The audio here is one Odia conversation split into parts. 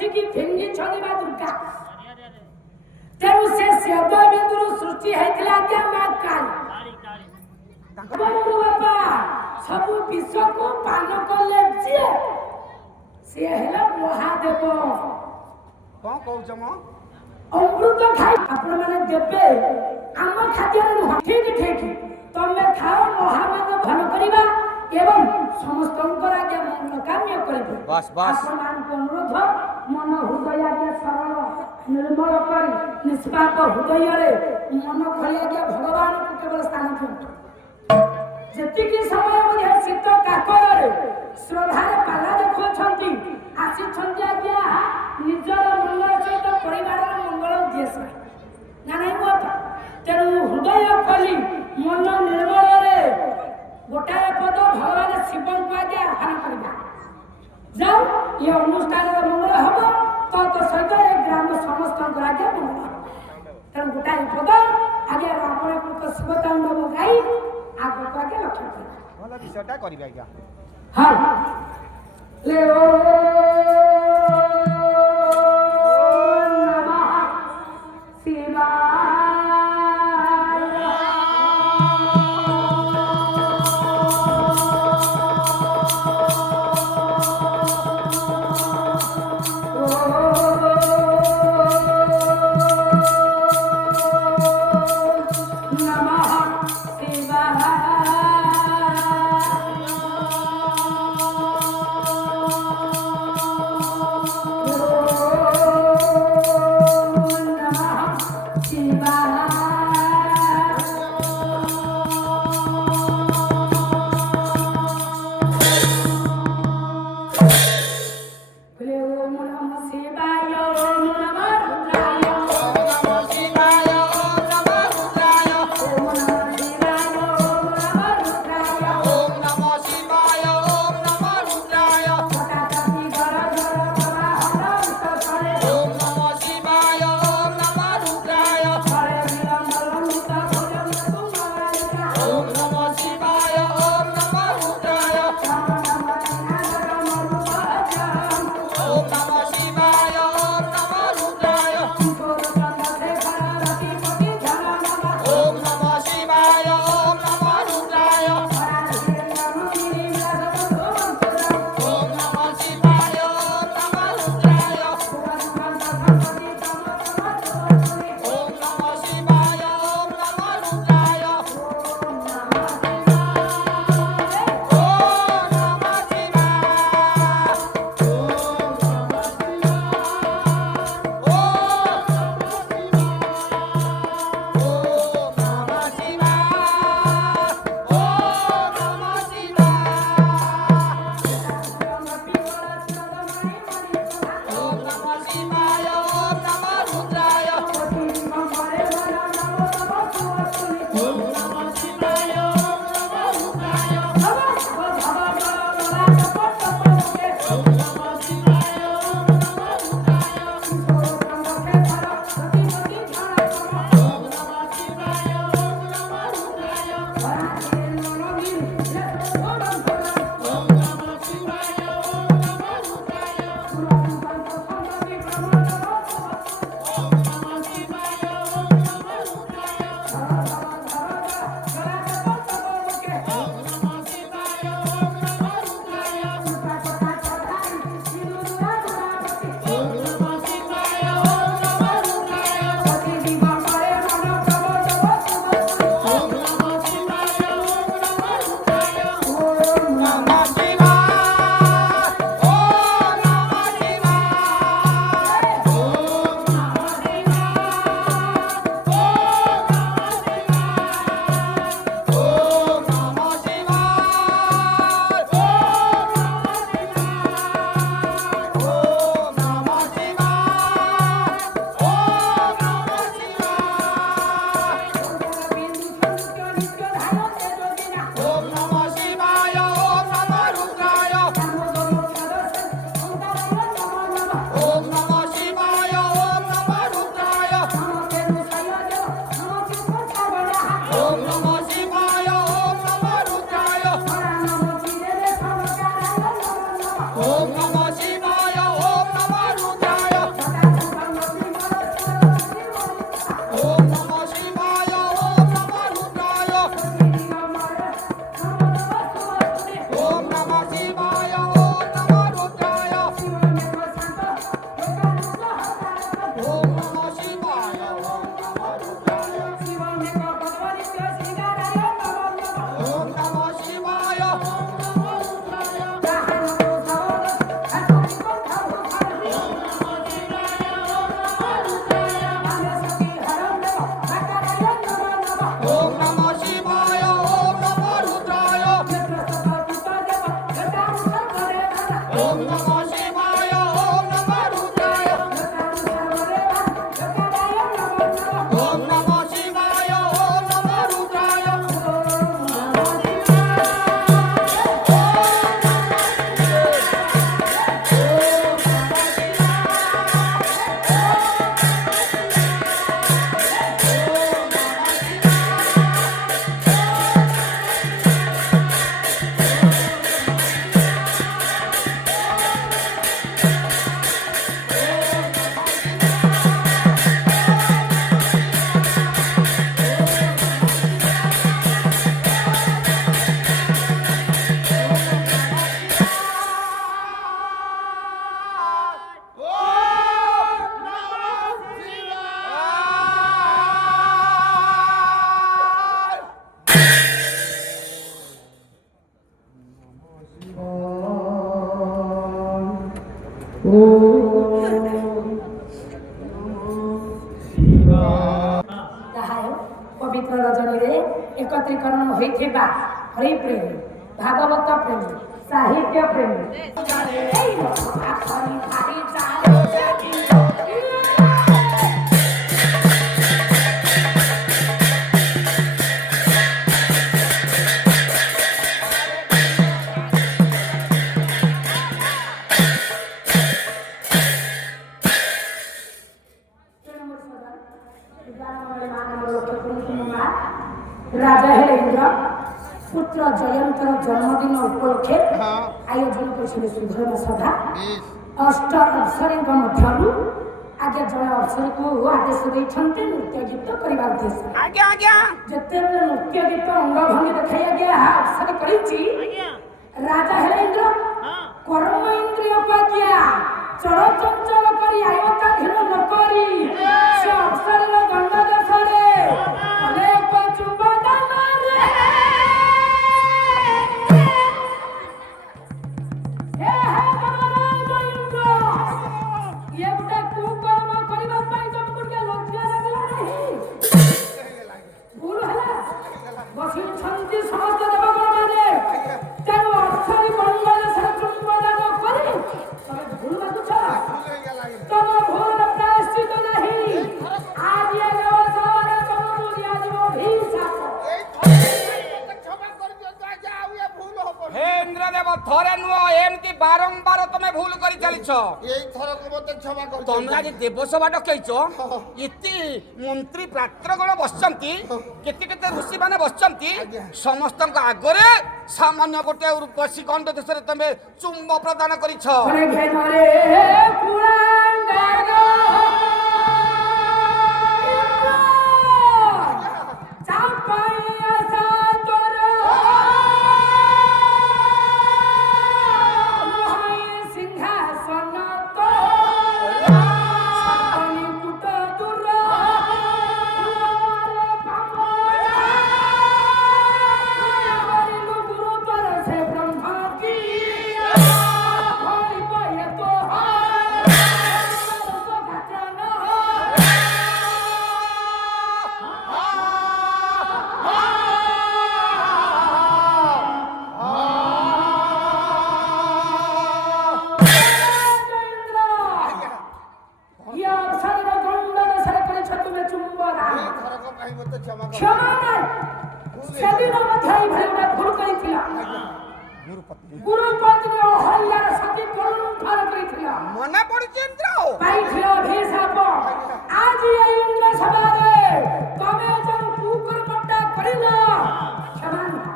ଲୁଚିକି ଫିଙ୍ଗିଛନ୍ତି ମା ଦୁର୍ଗା। ତେଣୁ ସେ ଶବ୍ଦ ବିନ୍ଦୁରୁ ସୃଷ୍ଟି ହେଇଥିଲା ଆଜ୍ଞା ମା କାଳୀ। ବାପା ସବୁ ବିଷକୁ ପାନ କଲେ ଯିଏ ସିଏ ହେଲା ମହାଦେବ। କଣ କହୁଛ ମ? ଅମୃତ ଖାଇ ଆପଣ ମାନେ ଦେବେ ଆମ ଖାଦ୍ୟରେ ନୁହଁ। ଠିକ ଠିକ ତମେ ଖାଅ ମହାମାନ ଭଲ କରିବା ଏବଂ ସମସ୍ତଙ୍କର ଆଜ୍ଞା ମନ କାମ୍ୟ କରିବେ। ଆପଣମାନଙ୍କୁ ଅନୁରୋଧ ମନ ହୃଦୟ ଆଜ୍ଞା ସରଳ ନିର୍ମଳ କରି ନିଷ୍ପାପ ହୃଦୟରେ ମନ ଖୋଲି ଆଜ୍ଞା ଭଗବାନଙ୍କୁ କେବଳ ସ୍ଥାନ ଦିଅନ୍ତୁ। ଯେତିକି ସମୟ ମଧ୍ୟ ଶୀତ କାକରରେ ଶ୍ରଦ୍ଧାରେ ପାଲା ଦେଖୁଛନ୍ତି ଆସିଛନ୍ତି ଆଜ୍ଞା ନିଜର ମଙ୍ଗଳ ସହିତ ପରିବାରର ମଙ୍ଗଳ ଉଦ୍ଦେଶ୍ୟ ନା ନାହିଁ ବାପା। ତେଣୁ ହୃଦୟ ଖୋଲି ମନ ନିର୍ମଳରେ ଗୋଟାଏ ପଦ ଭଗବାନ ଶିବଙ୍କୁ ଆଜ୍ଞା ଆହ୍ୱାନ କରିବା। ଯାଉ ଏ ଅନୁଷ୍ଠାନର ମଙ୍ଗଳ ହବ ତତ ସହିତ ଏ ଗ୍ରାମ ସମସ୍ତଙ୍କର ଆଜ୍ଞା ମଙ୍ଗଳ ହବ। ତେଣୁ ଗୋଟାଏ ପଦ ଆଜ୍ଞା ରାବଣ କୃତ ଶିବ ତାଣ୍ଡବ ଗାଇ ଆଗକୁ ଆଜ୍ଞା ଲକ୍ଷ୍ୟ କରିବା। ଭଲ ବିଷୟଟା କରିବେ ଆଜ୍ଞା। ହଁ ओम नमो शिवाय ओम नमो रुद्राय ओम नमो शिवाय ओम नमो रुद्राय ତାହାର ପବିତ୍ର ରଜନୀରେ ଏକତ୍ରୀକରଣ ହୋଇଥିବା ହରିପ୍ରେମ ଭାଗବତ ପ୍ରେମ ସାହିତ୍ୟ ପ୍ରେମ ଏଇ ଆଖରି ଭାଇ ଚାଲ রাজা হেলেন্দ্র পুত্র জয়ন্তর জন্মদিন উপলক্ষে আয়োজন করেছিল সুধর্ম সভা অষ্ট অপ্সরীଙ୍କ ମଧ୍ୟରୁ ଆଗେ ଜଣେ ଅପ୍ସରୀକୁ ଆଦେଶ ଦେଇଛନ୍ତି ନୃତ୍ୟ ଗୀତ କରିବା ଉଦ୍ଦେଶ୍ୟ ଆଜ୍ଞା ଆଜ୍ଞା ଯେତେବେଳେ ନୃତ୍ୟ ଗୀତ ଅଙ୍ଗଭଙ୍ଗୀ ଦେଖାଇ ଆଜ୍ଞା ଅପ୍ସରୀ କରିଛି ରାଜା ହେଲେନ୍ଦ୍ର କର୍ମ ଇନ୍ଦ୍ରିୟକୁ ଆଜ୍ଞା ଚଳଚଞ୍ଚଳ କରି ଆୟତ୍ତାଧୀନ ନ କରି ସେ ଅପ୍ସରୀର ଗଣ୍ଡ ଦେଶରେ ଅନେକ ଚୁମ୍ବଦାନରେ ହେ ହେ ଭଗବାନ ଇନ୍ଦ୍ର ଇଏ ଗୋଟେ କୁକର୍ମ କରିବା ପାଇଁ ତମକୁ ଟିକେ ଲଜ୍ଜା ଲାଗିଲା ନାହିଁ ଭୁଲ ହେଲା ବସିଛନ୍ତି ସମସ୍ତ ଦେବଗଣମାନେ ତେଣୁ ଅର୍ଥରେ ଗଣ୍ଡ ଦେଶରେ ଚୁମ୍ବଦାନ କରି ତମେ ଭୁଲ ମାଗୁଛ ତମ ଭୁଲର ପ୍ରାୟଶ୍ଚିତ ନାହିଁ ଆଜି ଏ ଦେବସଭାରେ ତମକୁ ଦିଆଯିବ ଅଭିଶାପ ହେ ଇନ୍ଦ୍ରଦେବ ଥରେ ନୁହଁ ଏମିତି ବାରମ୍ବାର ତମେ ଭୁଲ କରି ଚାଲିଛ এই থরক মতে ক্ষমা কর ତମେ ଆଜି ଦେବସଭା ଡକେଇଛ ଏତେ ମନ୍ତ୍ରୀ ପ୍ରାତ୍ରଗଣ ବସିଛନ୍ତି କେତେ କେତେ ଋଷି ମାନେ ବସିଛନ୍ତି ସମସ୍ତଙ୍କ ଆଗରେ ସାମାନ୍ୟ ଗୋଟେ ବସି ଗଣ୍ଡ ଦେଶରେ ତମେ ଚୁମ୍ବ ପ୍ରଦାନ କରିଛ ଘରେ ଘରେ କୁଳାଙ୍ଗାର ଚାପାଇଆ ସାଦର ମହାଇ ସିଂହାସନ ତ ସପନି କୁଟ ଦୂର କରିଲୁ ଗୁରୁତର ସେ ବ୍ରହ୍ମ କି ଭଳି ପየ ତ থরক পাই মতে ক্ষমা কর କ୍ଷମା ନାହିଁ ସେଦିନ ମଧ୍ୟ ଏଇଭଳି ଗୋଟେ ଭୁଲ କରିଥିଲା ଗୁରୁପତ୍ନୀ ଅହଲ୍ୟାର ସତୀ ଲୁଣ୍ଠନ କରିଥିଲା ମନେ ପଡୁଛି ଇନ୍ଦ୍ର ପାଇଥିଲା ଅଭିଶାପ ଆଜି ଏଇ ଇନ୍ଦ୍ର ସଭାରେ ତମେ ଯୋଉ କୁକର୍ମଟା କରିଲ କ୍ଷମା ନାହିଁ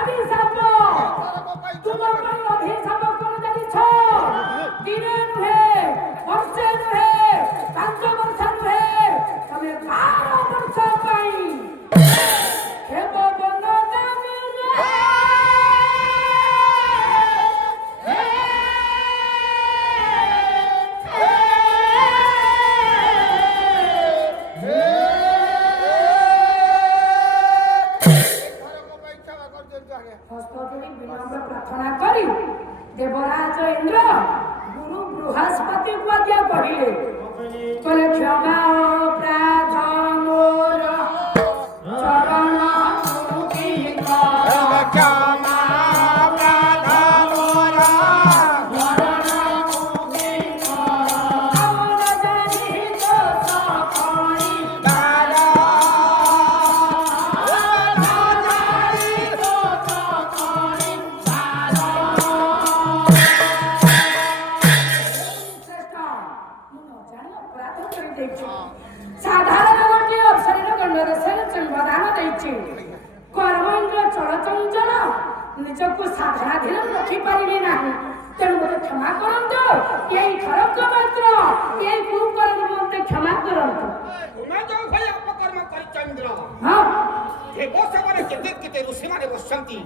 ଅଭିଶାପ ତୁମ ପାଇଁ ଅଭିଶାପ କଣ ଜାଣିଛ ଦିନେ ନୁହେଁ ବର୍ଷେ ନୁହେଁ 5 ବର୍ଷ ନୁହେଁ ତମେ 12 ବର୍ଷ ପାଇଁ ହେବ ବନ ଦାମିରେ ହସ୍ତଯୋଡ଼ି ବିନମ୍ର ପ୍ରାର୍ଥନା କରି ଦେବରାଜ ଇନ୍ଦ୍ର ଗୁରୁ ବୃହସ୍ପତିଙ୍କୁ ଆଜ୍ଞା କହିଲେ କହିଲେ କ୍ଷମା ଅପରାଧ ମୋର ଚରଣ ମୁକିତ କ୍ଷମା ପ୍ରାର୍ଥନା ମୋର ଦେଇଛି ସାଧାରଣ ଗୋଟିଏ ଅପ୍ସରୀର ଗଣ୍ଡ ଦେଶରେ ଚନ୍ଦ୍ରଦାନ ଦେଇଛି କର୍ମେନ୍ଦ୍ର ଚଳଚଞ୍ଚଳ ନିଜକୁ ସାଧନାଧୀନ ରଖିପାରିବି ନାହିଁ ତେଣୁ ମୋତେ କ୍ଷମା କରନ୍ତୁ ଏଇ ଥରକ ମାତ୍ର ଏଇ କୁକର୍ମ ମୋତେ କ୍ଷମା କରନ୍ତୁ ତୁମେ ଯୋଉ ଭଳି ଅପକର୍ମ କରିଛ ଇନ୍ଦ୍ର ହଁ ଦେବସଭାରେ କେତେ କେତେ ଋଷିମାନେ ବସିଛନ୍ତି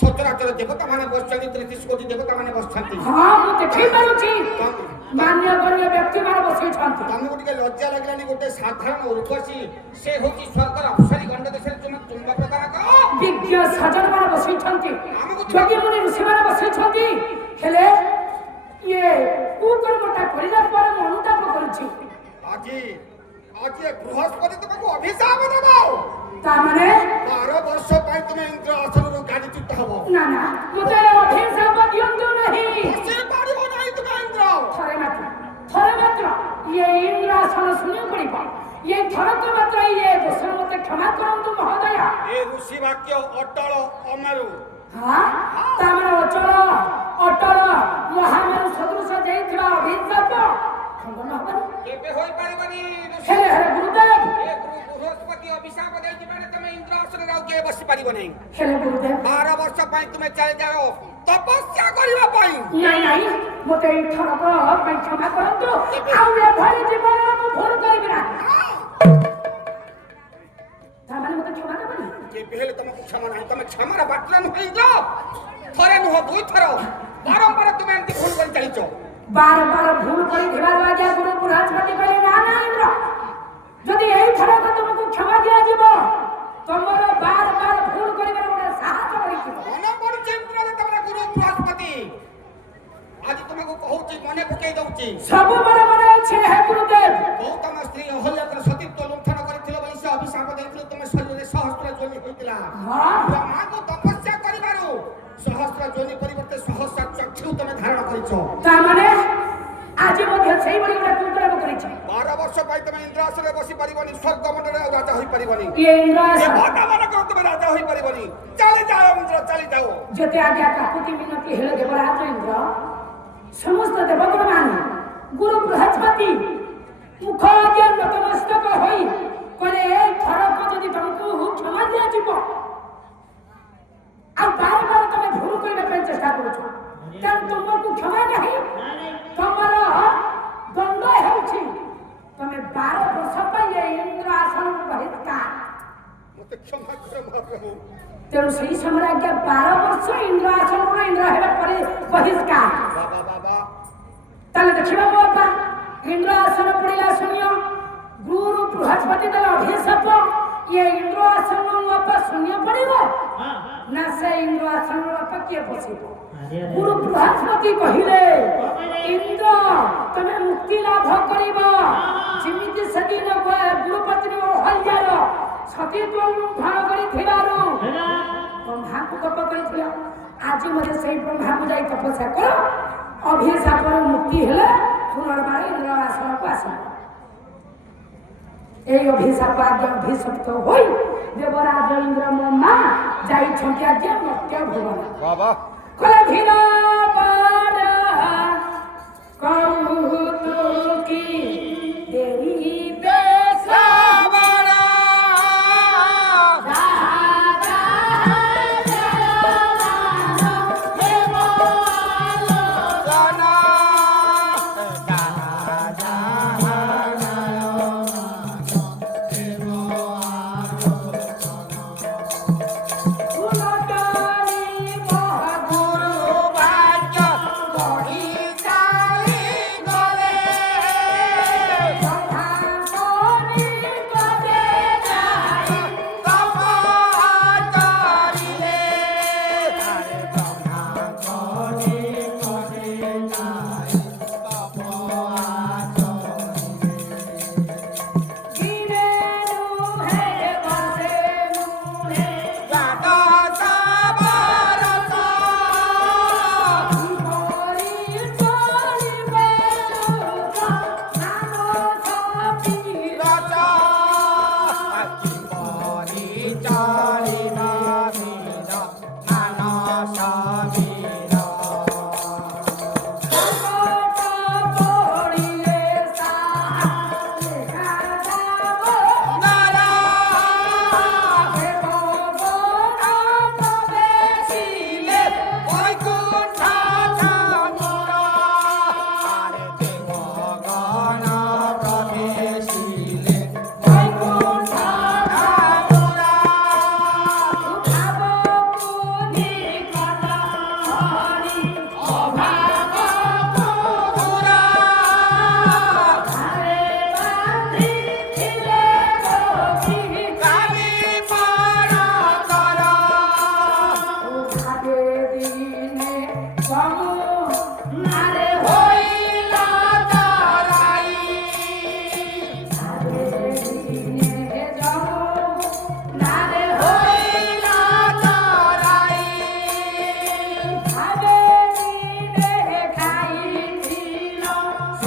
ସଚରାଚର ଦେବତାମାନେ ବସିଛନ୍ତି 33 କୋଟି ଦେବତାମାନେ ବସିଛନ୍ତି ହଁ ମୁଁ ଦେଖିପାରୁଛି ମାନ୍ୟଗଣ୍ୟ ବ୍ୟକ୍ତିମାନେ ବସିଛନ୍ତି ତମକୁ ଟିକେ ଲଜ୍ଜା ଲାଗିଲାନି ଗୋଟେ ସାଧାରଣ ଉର୍ବଶୀ ସେ ହଉଛି ସ୍ୱର୍ଗର ଅପ୍ସରୀ ଗଣ୍ଡ ଦେଶରେ ତୁମେ ଚୁମ୍ବ ପ୍ରଦାନ କର ବିଜ୍ଞ ସଜନମାନେ ବସିଛନ୍ତି ଯୋଗୀମୁନି ଋଷିମାନେ ବସିଛନ୍ତି ହେଲେ ଇଏ କୁକର୍ମଟା କରିବା ପରେ ମୁଁ ଅନୁତାପ କରୁଛି ଆଜି ଆଜି ଏ ବୃହସ୍ପତି ତୁମକୁ ଅଭିଶାପ ଦେବ ତାମାନେ 12 ବର୍ଷ ପାଇଁ ତୁମେ ଇନ୍ଦ୍ର ଆସନରୁ ଗାଦିଚ୍ୟୁତ ହବ ନା ନା ମୋତେ ଅଭିଶାପ ଦିଅନ୍ତୁ ନାହିଁ ସେ ପାରିବ ନାହିଁ ତୁମେ ଇନ୍ଦ୍ର ଥରେ ମାତ୍ର ଇଏ ଇନ୍ଦ୍ର ଆସନ ଶୁଣି ପଡ଼ିବ ଇଏ ଥରକ ମାତ୍ର ଇଏ ଦୋଷର ମୋତେ କ୍ଷମା କରନ୍ତୁ ମହୋଦୟ ଏ ଋଷି ବାକ୍ୟ ଅଟଳ ଅମରୁ ହଁ ତାମାନେ ଅଟଳ ମହାମେରୁ ସଦୃଶ ଦେଇଥିବା ଅଭିଶାପ ଖଣ୍ଡନ ହବନି କେବେ ହୋଇପାରିବନି ହେଲେ ହେଲେ ଗୁରୁଦେବ ଏ ବୃହସ୍ପତି ଅଭିଶାପ ଦେଇଛି ମାନେ ତୁମେ ଇନ୍ଦ୍ର ଆସନରେ ଆଉ କିଏ ବସି ପାରିବ ନାହିଁ ହେଲେ ଗୁରୁଦେବ 12 ବର୍ଷ ପାଇଁ ତୁମେ ଚାଲି ଯାଅ ତପସ୍ୟା କରିବା ପାଇଁ ନାଇଁ ମୋତେ ଏଇ ଥରକ ପାଇଁ କ୍ଷମା କରନ୍ତୁ ଆଉ ଏଭଳି ଜୀବନରେ ମୁଁ ଭୁଲ କରିବି ନା ତାମାନେ ମୋତେ କ୍ଷମା ଦେବନି କେବେ ହେଲେ ତମକୁ କ୍ଷମା ନାହିଁ ତମେ କ୍ଷମାର ବାଟରେ ନୁହେଁ ଇନ୍ଦ୍ର ଥରେ ନୁହଁ 2 ଥର ବାରମ୍ବାର ତୁମେ ଏମିତି ଭୁଲ କରି ଚାଲିଛ ବାରବାର ଭୁଲ କରିଥିବାରୁ ଆଜ୍ଞା ଗୁରୁ ବୃହସ୍ପତି କହିଲେ ନା ନା ଇନ୍ଦ୍ର ଯଦି ଏଇ ଥରକ ତୁମକୁ କ୍ଷମା ଦିଆଯିବ ତମର ବାରବାର ଭୁଲ କରିବାର ଗୋଟେ ସାହସ କରିଥିବ ମନେ ପଡୁଛି ଇନ୍ଦ୍ର ତମର ଗୁରୁ ବୃହସ୍ପତି ଆଜି ତୁମକୁ କହୁଛି ମନେ ପକେଇ ଦଉଛି ସବୁବେଳେ ମନେ ଅଛି ହେ ଗୁରୁଦେବ ଗୌତମ ସ୍ତ୍ରୀ ଅହଲ୍ୟାଙ୍କର ସତୀତ୍ୱ ଲୁଣ୍ଠନ କରିଥିଲେ ବୋଲି ସେ ଅଭିଶାପ ଦେଇଥିଲେ ତୁମେ ଶରୀରରେ ସହସ୍ର ଯୋନି ହୋଇଥିଲା ହଁ ବ୍ରହ୍ମାଙ୍କୁ ତପସ୍ୟା କରିବାରୁ ସହସ୍ର ଯୋନି ପରିବର୍ତ୍ତେ ସହସ୍ର ଚକ୍ଷୁ ତମେ ଧାରଣ କରିଛ ତାମାନେ ଆଜି ମଧ୍ୟ ସେଇଭଳି ଗୋଟେ କୁକର୍ମ କରିଛି 12 ବର୍ଷ ପାଇଁ ତମେ ଇନ୍ଦ୍ରାସନରେ ବସି ପାରିବନି ସ୍ୱର୍ଗ ମଣ୍ଡଳରେ ଆଉ ରାଜା ହୋଇପାରିବନି ଇଏ ଇନ୍ଦ୍ର ଏ ଆସନ ଭଗବାନଙ୍କର ତୁମେ ରାଜା ହୋଇପାରିବନି ଚାଲି ଯାଅ ଇନ୍ଦ୍ର ଚାଲି ଯାଅ ଯେତେ ଆଜ୍ଞା କାକୁତି ମିନତି ହେଲେ ଦେବରାଜ ଇନ୍ଦ୍ର ସମସ୍ତ ଦେବଗଣ ମାନେ ଗୁରୁ ବୃହସ୍ପତି ମୁଖ ଆଜ୍ଞା ନତମସ୍ତକ ହୋଇ କହିଲେ ଏଇ ଥରକ ଯଦି ତମକୁ କ୍ଷମା ଦିଆଯିବ ଆଉ ବାରବାର ତମେ ଭୁଲ କରିବା ପାଇଁ ଚେଷ୍ଟା କରୁଛ ତେଣୁ ତୁମକୁ କ୍ଷମା ନାହିଁ ତମର ଦଣ୍ଡ ହେଉଛି ତମେ 12 ବର୍ଷ ପାଇଁ ଏ ଇନ୍ଦ୍ର ଆସନକୁ ବହିଷ୍କାର ମୋତେ କ୍ଷମା କର ମହାପ୍ରଭୁ ତେଣୁ ସେହି ସମୟରେ ଆଜ୍ଞା 12 ବର୍ଷ ଇନ୍ଦ୍ର ଆସନରୁ ଇନ୍ଦ୍ର ହେବା ପରେ ବହିଷ୍କାର ବାବା ବାବା ତାହେଲେ ଦେଖିବା ମୋ ବାପା ଇନ୍ଦ୍ର ଆସନ ପଡ଼ିଲା ଶୂନ୍ୟ ଗୁରୁ ବୃହସ୍ପତି ଦେଲେ ଅଭିଶାପ ଇଏ ଇନ୍ଦ୍ର ଆସନ ବାପା ଶୂନ୍ୟ ପଡ଼ିବ ନା ସେ ଇନ୍ଦ୍ର ଆସନ ବାପା କିଏ ବସିବ ଗୁରୁ ବୃହସ୍ପତି କହିଲେ ଇନ୍ଦ୍ର ତମେ ମୁକ୍ତି ଲାଭ କରିବ ଯେମିତି ସେଦିନ ଗୁରୁପତ୍ନୀ ଅହଲ୍ୟାର ସତୀତ୍ୱ ଲୁଣ୍ଠନ କରିଥିବାରୁ ବ୍ରହ୍ମାଙ୍କୁ ତପ କରିଥିଲ ଆଜି ମଧ୍ୟ ସେଇ ବ୍ରହ୍ମାଙ୍କୁ ଯାଇ ତପସ୍ୟା କର ଅଭିଶାପରୁ ମୁକ୍ତି ହେଲେ ପୁନର୍ବାର ଇନ୍ଦ୍ର ଆସନକୁ ଆସିବ এই অভিশাপ আজ্ঞা অভিশপ্ত হই দেবরাজ ইন্দ্র ମୋ ମା ଯାଇଛନ୍ତି ଆଜ୍ଞା ମର୍ତ୍ତ୍ୟ ଭୁବନ ବାବା କଲେ ଧୀର ବାର କହୁତୁକି ଦେରି ବେଶ ବାବା গুণকারী মহাগুরু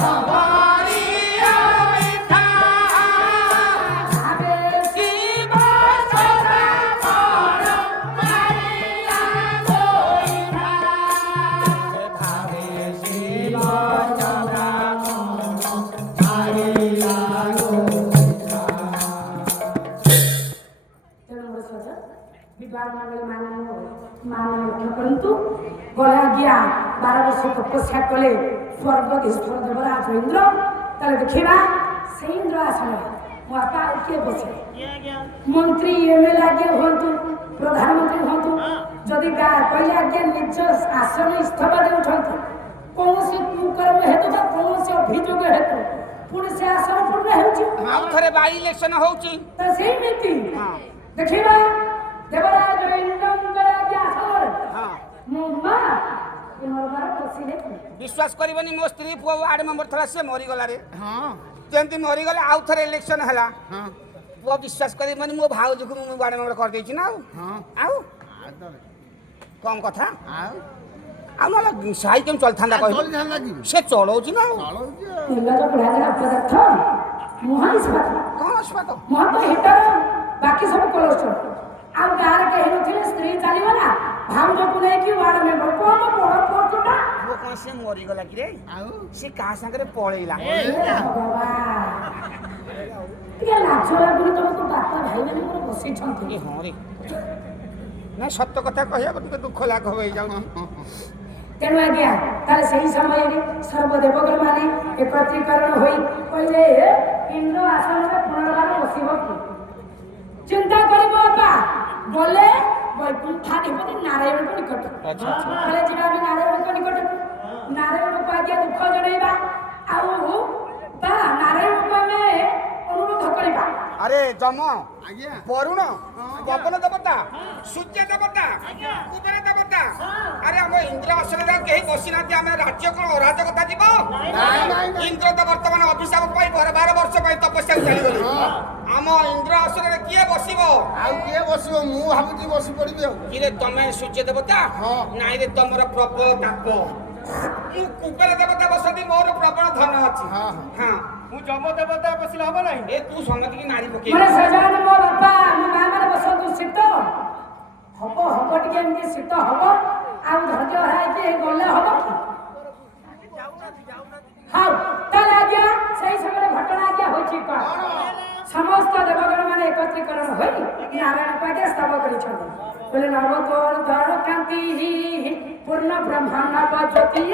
ସବାରିଆ ମିଠା ଭାବେ ଶିବ ସଦା ମୋର ମାରିଲା ଗୋଇଠା ଭାବେ ଶିବ ସଦା ତେଣୁ ମୋର ସଜା ବିବାହ ମଣ୍ଡଳୀ ମାନ ଲକ୍ଷ୍ୟ କରନ୍ତୁ ଗଲେ ଆଜ୍ଞା 12 ବର୍ଷ ତପସ୍ୟା କଲେ ସ୍ୱର୍ଗଧୀଶ୍ୱର ଦେବରାଜ ଇନ୍ଦ୍ର ତାହେଲେ ଦେଖିବା ସେଇ ଇନ୍ଦ୍ର ଆସନ ମୋ ବାପା ଆଉ କିଏ ବସେ ମନ୍ତ୍ରୀ ଏମଏଲଏ ଆଜ୍ଞା ହୁଅନ୍ତୁ ପ୍ରଧାନମନ୍ତ୍ରୀ ହୁଅନ୍ତୁ ଯଦି କହିଲେ ଆଜ୍ଞା ନିଜ ଆସନ ଇସ୍ତଫା ଦେଉଛନ୍ତି କୌଣସି କୁକର୍ମ ହେତୁ ବା କୌଣସି ଅଭିଯୋଗ ହେତୁ ପୁଣି ସେ ଆସନ ପୂର୍ଣ୍ଣ ହେଉଛି ଆଉ ଥରେ ବାଇ ଇଲେକ୍ସନ ହଉଛି ତ ସେଇ ନୀତି ଦେଖିବା ଦେବରାଜ ଇନ୍ଦ୍ରଙ୍କର ଆଜ୍ଞା ଆସନରେ ହଁ ମୋ ମା ପୁନର୍ବାର ବସିଲେ ବିଶ୍ୱାସ କରିବନି ମୋ ସ୍ତ୍ରୀ ପୁଅ ୱାର୍ଡ ମେମ୍ବର ଥିଲା ସେ ମରିଗଲା ରେ ଯେମିତି ମରିଗଲେ ଆଉ ଥରେ ଇଲେକ୍ସନ ହେଲା ପୁଅ ବିଶ୍ୱାସ କରିବନି ମୋ ଭାଉଜକୁ ମୁଁ ୱାର୍ଡ ମେମ୍ବର କରିଦେଇଛି ନା ଆଉ କମ କଥା ଆଉ ନହେଲେ ସାହି କେମିତି ଚଳିଥାନ୍ତା କହିଲ ସେ ଚଳଉଛି ନା ଆଉ ପିଲାର ବୁଢ଼ାଗଲା ପଦାର୍ଥ ମହାନିଷ୍ପାତ କଣ ସ୍ୱାଦ ମହାତ ହିଟର ବାକି ସବୁ କୋଲେଷ୍ଟ୍ରଲ ଆଉ ଗାଁରେ କେହି ନଥିଲେ ସ୍ତ୍ରୀ ଚାଲିଗଲା ଭାଉଜକୁ ନେଇକି ୱାର୍ଡ ମେମ୍ବର କଣ ବଡ଼ ପୋଷ୍ଟଟା ପୁଅ କଣ ସେ ମରିଗଲା କି ରେ ସେ କାହା ସାଙ୍ଗରେ ପଳେଇଲା ଟିକେ ଲାଜ ଲାଗୁନି ତମକୁ ବାପା ଭାଇମାନେ ମୋର ବସିଛନ୍ତି ଏ ହଁ ରେ ନାଇଁ ସତ କଥା କହିବାକୁ ଟିକେ ଦୁଃଖ ଲାଘବ ହେଇଯାଉଛି ତେଣୁ ଆଜ୍ଞା ତାହେଲେ ସେହି ସମୟରେ ସର୍ବଦେବଗଣ ମାନେ ଏକତ୍ରୀକରଣ ହୋଇ କହିଲେ ଇନ୍ଦ୍ର ଆସନରେ ପୁନର୍ବାର ବସିବ କି ଚିନ୍ତା କରିବ ବାପା ଗଲେ ବୈକୁଣ୍ଠାଧିପତି ନାରାୟଣଙ୍କ ନିକଟ ତାହେଲେ ଯିବା ଆମେ ନାରାୟଣଙ୍କ ନିକଟକୁ ନାରାୟଣକୁ ଆଜ୍ଞା ଦୁଃଖ ଜଣେଇବା ଆଉ ବା ନାରାୟଣକୁ ଆମେ ଅନୁରୋଧ କରିବା ଆରେ ଯମ ଆଜ୍ଞା ବରୁଣ ପବନ ଦେବତା ସୂର୍ଯ୍ୟ ଦେବତା କୁବେର ଦେବତା ଆରେ ଆମ ଇନ୍ଦ୍ର ଆସନରେ ଆଉ କେହି ବସିନାହାନ୍ତି ଆମେ ରାଜ୍ୟ କଣ ଅରାଜକତା ଯିବ ଇନ୍ଦ୍ର ତ ବର୍ତ୍ତମାନ ଅଭିଶାପ ପାଇ 12 ବର୍ଷ ପାଇଁ ତପସ୍ୟାକୁ ଚାଲିଗଲେ ଆମ ଇନ୍ଦ୍ର ଆସନରେ କିଏ ବସିବ ଆଉ କିଏ ବସିବ ମୁଁ ଭାବୁଛି ବସି ପଡିବି ଆଉ କିରେ ତମେ ସୂର୍ଯ୍ୟ ଦେବତା ନାଇଁ ରେ ତମର ପ୍ରବଳ ତାପ ମୁଁ କୁବେର ଦେବତା ବସନ୍ତି ମୋର ପ୍ରବଳ ଧନ ଅଛି ହଁ ମୁଁ ଯମ ଦେବତା ବସିଲେ ହବ ନାହିଁ ଏ ତୁ ସମସ୍ତଙ୍କୁ ନାରୀ ପକେଇ ମାନେ ସଜାନ ମୋ ବାପା ମୋ ମା ମାନେ ବସନ୍ତୁ ଶୀତ ହବ ଟିକେ ଏମିତି ଶୀତ ହବ ଆଉ ଧୈର୍ଯ୍ୟ ହରାଇକି ଗଲେ ହବ କି ହଉ ତାହେଲେ ଆଜ୍ଞା ସେଇ ସମୟରେ ଘଟଣା ଆଜ୍ଞା ହୋଇଛି କଣ ସମସ୍ତ ଦେବଗଣ ମାନେ ଏକତ୍ରୀକରଣ ହୋଇ ନାରାୟଣକୁ ଆଜ୍ଞା ସ୍ତବ କରିଛନ୍ତି ବୋଲେ ନବ ତୋର ଧର କାନ୍ତି ପୂର୍ଣ୍ଣ ବ୍ରହ୍ମାଣ୍ଡ ଜ୍ୟୋତି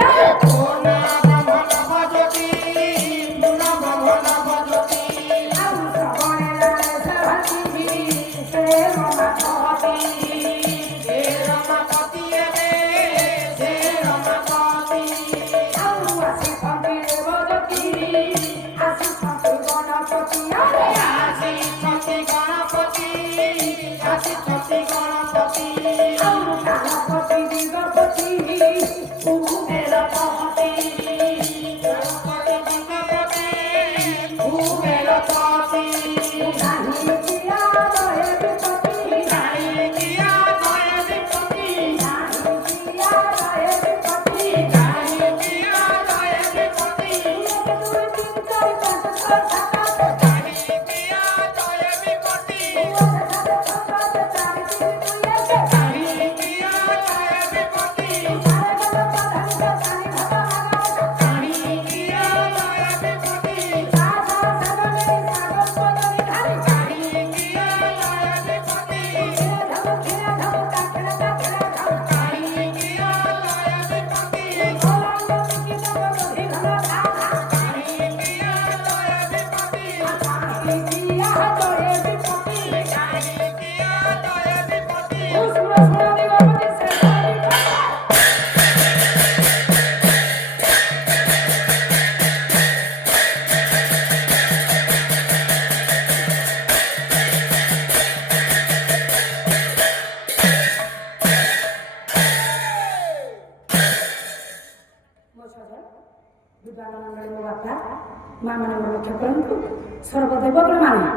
ସର୍ବଦେବଗଣ ମାନେ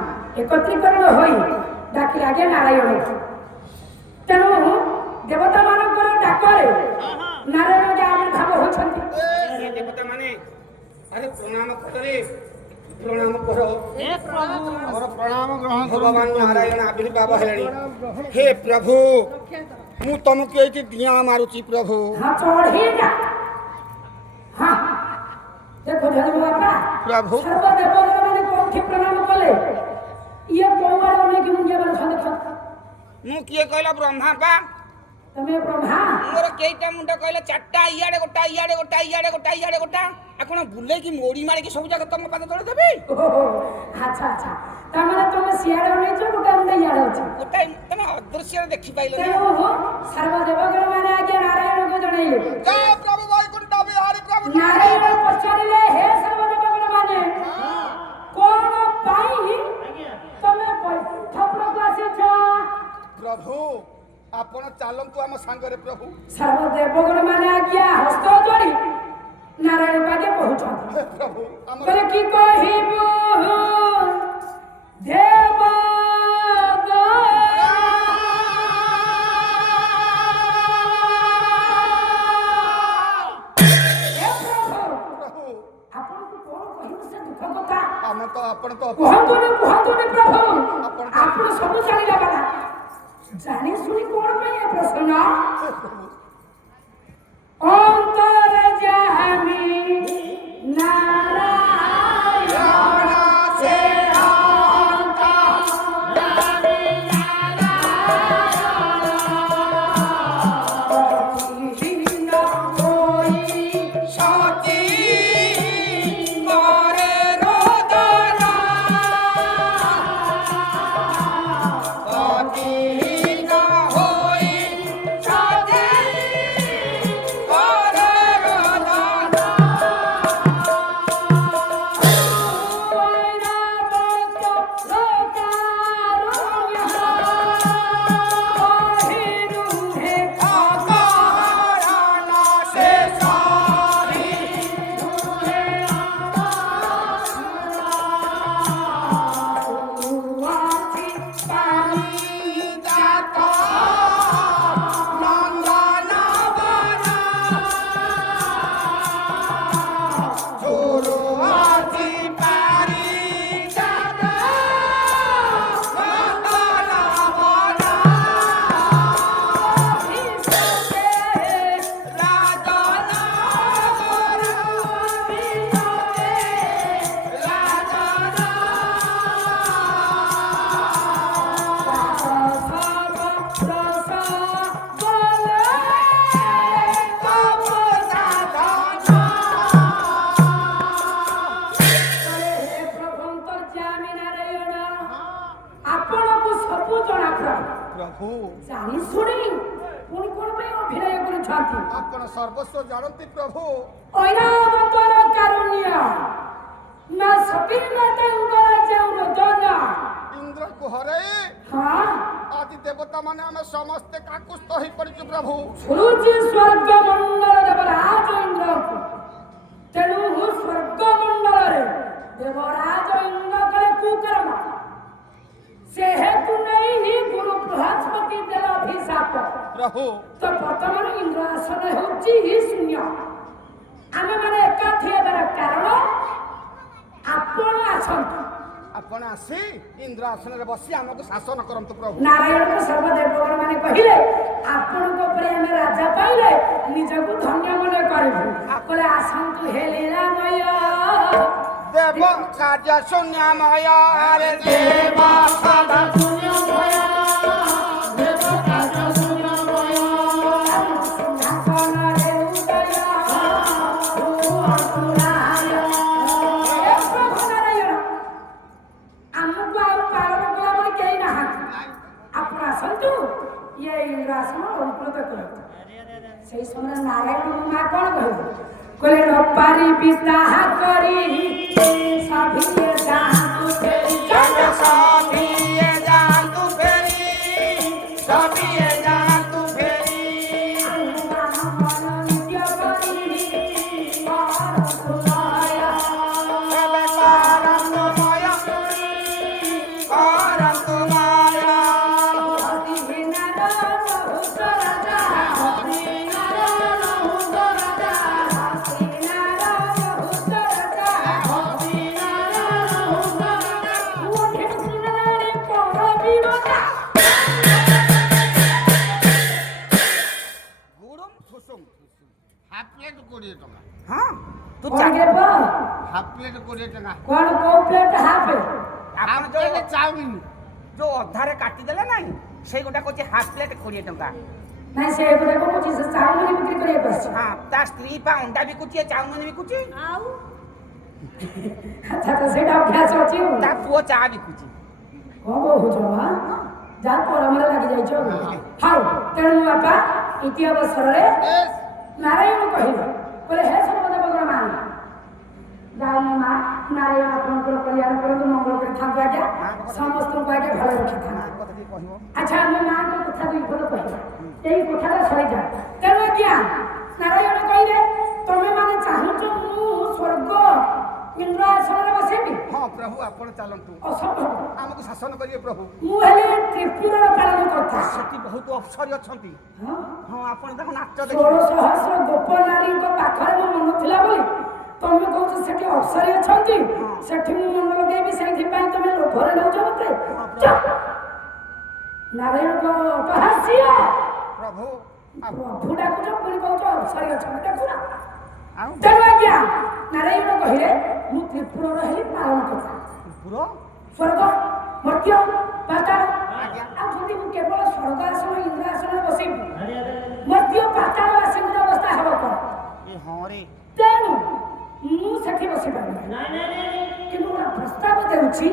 ଏକତ୍ରୀକରଣ ହୋଇ ଡାକିଲେ ଆଜ୍ଞା ନାରାୟଣ ତେଣୁ ଦେବତା ମାନଙ୍କର ଡାକରେ ନାରାୟଣ ଆବିର୍ଭାବ ହୋଇଛନ୍ତି ଦେବତା ମାନେ ଆରେ ପ୍ରଣାମ କରରେ ପ୍ରଣାମ କର ଆମର ପ୍ରଣାମ ଗ୍ରହଣ ଭଗବାନ ନାରାୟଣ ଆବିର୍ଭାବ ହେଲେଣି ହେ ପ୍ରଭୁ ମୁଁ ତମକୁ ଏଇଠି ଦିଆଁ ମାରୁଛି ପ୍ରଭୁ हाँ चढ़ी जा हाँ देखो जगह बापा प्रभु। सर्वदेव मैंने कोठी प्रणाम कले ये कौवा होने की मुंडिया बार संग था ମୁଁ କିଏ କହିଲ ବ୍ରହ୍ମା ପା तमे ब्रह्मा ମୋର କେଇଟା ମୁଣ୍ଡ କହିଲେ ଚାରିଟା ଇଆଡେ ଗୋଟା ଇଆଡେ ଗୋଟା ଇଆଡେ ଗୋଟା ଇଆଡେ ଗୋଟା ଆପଣ ବୁଲେଇକି ମୋଡି ମାରିକି ସବୁ ଜାଗା ତମ ପାଦ ତଳେ ଦେବି ओहो अच्छा अच्छा तमने तुम सियाड़े होने छो गोटा मुंडे याड़े अछि ଗୋଟାଏ ତମେ ଅଦୃଶ୍ୟରେ ଦେଖିପାଇଲ ନା तेणु हो सर्वदेव मैंने आगे नारायण को जणाइले ଜୟ ପ୍ରଭୁ ବୈକୁଣ୍ଠ ବିହାରୀ ପ୍ରଭୁ नारायण पचारिले हे सर्वदेव माने कोन पाई तमे ठाकुर को आसीछ ପ୍ରଭୁ ଆପଣ ଚାଲନ୍ତୁ ଆମ ସାଙ୍ଗରେ ପ୍ରଭୁ सर्वदेव माने आज्ञा हस्त जोड़ी नारायण पागे पहुंच ହେ ପ୍ରଭୁ ଆମର करे की कहिबो देव ପ୍ରଭୁ ଆପଣଙ୍କୁ କଣ କହିବୁ ସେ ଦୁଃଖ କଥା ଆମେ ତ ଆପଣ ତ କୁହନ୍ତୁନି ପ୍ରଭୁ ଆପଣ- ଆପଣ ସବୁ ଜାଣିଲା ବାଲା ଜାଣି ଶୁଣି କଣ ପାଇଁ ଏ ପ୍ରଶ୍ନ ଅନ୍ତର ଯାହାମି ନାରାୟଣ ସେ ଅନ୍ତର ହୋଇ ସତୀ করে রোদন অধীন হই সতী করে রোদন অকারণ সে সহি যাত নন্দন বন ঝুরু আজি পারি যাত নন্দন বন রাজন ଆପଣଙ୍କୁ ସବୁ ଜଣା ପ୍ରଭୁ ଜାଣି ଶୁଣି ପୁଣି କଣ ପାଇଁ ଅଭିନୟ କରୁଛନ୍ତି ଆପଣ ସର୍ବସ୍ୱ ଜାଣନ୍ତି ପ୍ରଭୁ ଐରାବତର କାରୁଣ୍ୟ ନା ସତୀ ମାତାଙ୍କର ଯେଉଁ ରୋଦନ ଇନ୍ଦ୍ରକୁ ହରାଇ ହଁ ଆଜି ଦେବତା ମାନେ ଆମେ ସମସ୍ତେ କାକୁସ୍ଥ ହେଇପଡ଼ିଛୁ ପ୍ରଭୁ ଶୁଣୁଛି ସ୍ୱର୍ଗ ମଣ୍ଡଳ ଦେବରାଜ ଇନ୍ଦ୍ରକୁ ତେଣୁ ସ୍ୱର୍ଗ ମଣ୍ଡଳରେ ଦେବରାଜ ଇନ୍ଦ୍ର କଲେ କୁକର୍ମ ସେ ହେତୁ ନେଇ ହିଁ ଗୁରୁ ବୃହସ୍ପତି ଦେଲେ ଅଭିଶାପ ପ୍ରଭୁ ତ ବର୍ତ୍ତମାନ ଇନ୍ଦ୍ର ଆସନ ହେଉଛି ହିଁ ଶୂନ୍ୟ ଆମେ ମାନେ ଏକାଠି ହେବାର କାରଣ ଆପଣ ଆସନ୍ତୁ ଆପଣ ଆସି ଇନ୍ଦ୍ର ଆସନରେ ବସି ଆମକୁ ଶାସନ କରନ୍ତୁ ପ୍ରଭୁ ନାରାୟଣଙ୍କ ସର୍ବଦେବ ମାନେ କହିଲେ ଆପଣଙ୍କ ଉପରେ ଆମେ ରାଜା ପାଇଲେ ନିଜକୁ ଧନ୍ୟ ମନେ କରିବୁ ଆପଣ ଆସନ୍ତୁ ହେ ଲୀଳାମୟ ଦେବ କାର୍ଯ୍ୟ ଶୂନ୍ୟମୟ ଆରେ ଦେବ ସଦା ସିଂହାସନରେ ଉଦୟ ହୁଅନ୍ତୁ ନାରାୟଣ। ହେ ପ୍ରଭୁ ନାରାୟଣ, ଆମକୁ ଆଉ ପାଳନ କଲା ଭଳି କେହି ନାହାନ୍ତି ଆପଣ ଆସନ୍ତୁ ଇଏ ଇନ୍ଦ୍ର ଆସନ ଅଳଙ୍କୃତ କରନ୍ତୁ ସେଇ ସମୟରେ ନାରାୟଣଙ୍କ ମା କଣ କହିବେ କହିଲେ ନ ପାରିବି ତାହା କରି ସଭିଏ ଯାଆନ୍ତୁ ଫେରି ଜନ ସଭିଏ ଯାଆନ୍ତୁ ଫେରି ସଭିଏ ଯାଆନ୍ତୁ ଫେରି ମନ ନିତ୍ୟ କରି କରନ୍ତୁ ଦୟା। ଏବେ କରନ୍ତୁ ମୟ କରନ୍ତୁ ମୟ ଅତିହୀନର ବହୁତ ରାଜା, ଅତିହୀନର ବହୁତ ରାଜା, ଅତିହୀନର ବହୁତ ରାଜା। ହଁ ତୁ କଣ କେବ ହାଫ ପ୍ଲେଟ 20 ଟଙ୍କା କଣ କୋଉ ପ୍ଲେଟ ହାଫ ଆପଣ ହାଫ ପ୍ଲେଟ ଚାଉମିନ ଯୋଉ ଅଧାରେ କାଟିଦେଲେ ନାହିଁ ସେଇ ଗୋଟା କହୁଛି ହାଫ୍ ପ୍ଲେଟ୍ 20 ଟଙ୍କା। ନାଇଁ ସେ ଏଗୁଡା କହୁଛି ସେ ଚାଉମିନ ବିକ୍ରି କରିବାକୁ ଆସିଛି। ହଁ ତା ସ୍ତ୍ରୀ ପା ଅଣ୍ଡା ବିକୁଛି ଚାଉମିନ ବିକୁଛି ଆଚ୍ଛା ତ ସେଇଟା ଅଭ୍ୟାସ ଅଛି ଆଉ ତା ପୁଅ ଚା ବିକୁଛି। କଣ କହୁଛ ମା ଯାହା ପରମରେ ଲାଗି ଯାଇଛ ହଉ ତେଣୁ ମୋ ବାପା ଇତି ଅବସରରେ ନାରାୟଣ କହିଲେ ହେ ସର୍ବଦେବଙ୍କର ମା ଯାହା ମୋ ମା ନାରାୟଣ ଆପଣଙ୍କର କଲ୍ୟାଣ କରନ୍ତୁ ମଙ୍ଗଳ କରିଥାନ୍ତୁ ଆଜ୍ଞା ସମସ୍ତଙ୍କୁ ଆଜ୍ଞା ଭଲ ରଖିଥାନ୍ତୁ। ଆଚ୍ଛା ଆମ ମାଙ୍କ କଥା ଦୁଇ ପଦ କହିବା ଏଇ କଥାଟା ସରିଯାଏ ତେଣୁ ଆଜ୍ଞା ନାରାୟଣ କହିଲେ ତମେ ମାନେ ଚାହୁଁଛ ମୁଁ ସ୍ୱର୍ଗ ଇନ୍ଦ୍ର ଆସନରେ ବସେଇବି? ହଁ ପ୍ରଭୁ ଆପଣ ଚାଲନ୍ତୁ ଅସମ୍ଭବ ଆମକୁ ଶାସନ କରିବେ ପ୍ରଭୁ। ମୁଁ ହେଲି ତ୍ରିପୁରାର ପାଳନ କର୍ତ୍ତା। ସେଠି ବହୁତ ଅପ୍ସରୀ ଅଛନ୍ତି। ହଁ ଆପଣ ତାଙ୍କ ନାଚ 16 ଦେଖିବେ। ସହସ୍ର ଗୋପ ନାରୀଙ୍କ ପାଖରେ ମୋ ମନ ଥିଲା ବୋଲି ତମେ କହୁଛ ସେଠି ଅପ୍ସରୀ ଅଛନ୍ତି ସେଠି ମୁଁ ମନ ଲଗେଇବି ସେଇଥିପାଇଁ ତମେ ଲୋଭରେ ନେଉଛ ମତେ ନାରାୟଣଙ୍କ ଅପହାସ୍ୟ ପ୍ରଭୁ ପ୍ରଭୁ ଡାକୁଛ ପୁଣି କହୁଛ ଅପ୍ସରୀ ଅଛନ୍ତି ଦେଖୁନ ଆଉ ତେଣୁ ଆଜ୍ଞା ନାରାୟଣ କହିଲେ ମୁଁ ତ୍ରିପୁରର ହେଲି ପାଳନ କର୍ତ୍ତା। ତ୍ରିପୁର ସ୍ୱର୍ଗ ମର୍ତ୍ତ୍ୟ ପାତାଳ ଆଜ୍ଞା। ଆଉ ଯଦି ମୁଁ କେବଳ ସ୍ୱର୍ଗ ଆସନ ଇନ୍ଦ୍ର ଆସନରେ ବସିବି ମର୍ତ୍ତ୍ୟ ପାତାଳ ବାସୀଙ୍କର ଅବସ୍ଥା ହେବ କଣ? ଏ ହଁ ରେ ତେଣୁ ମୁଁ ସେଠି ବସିପାରିବି କିନ୍ତୁ ଗୋଟେ ପ୍ରସ୍ତାବ ଦେଉଛି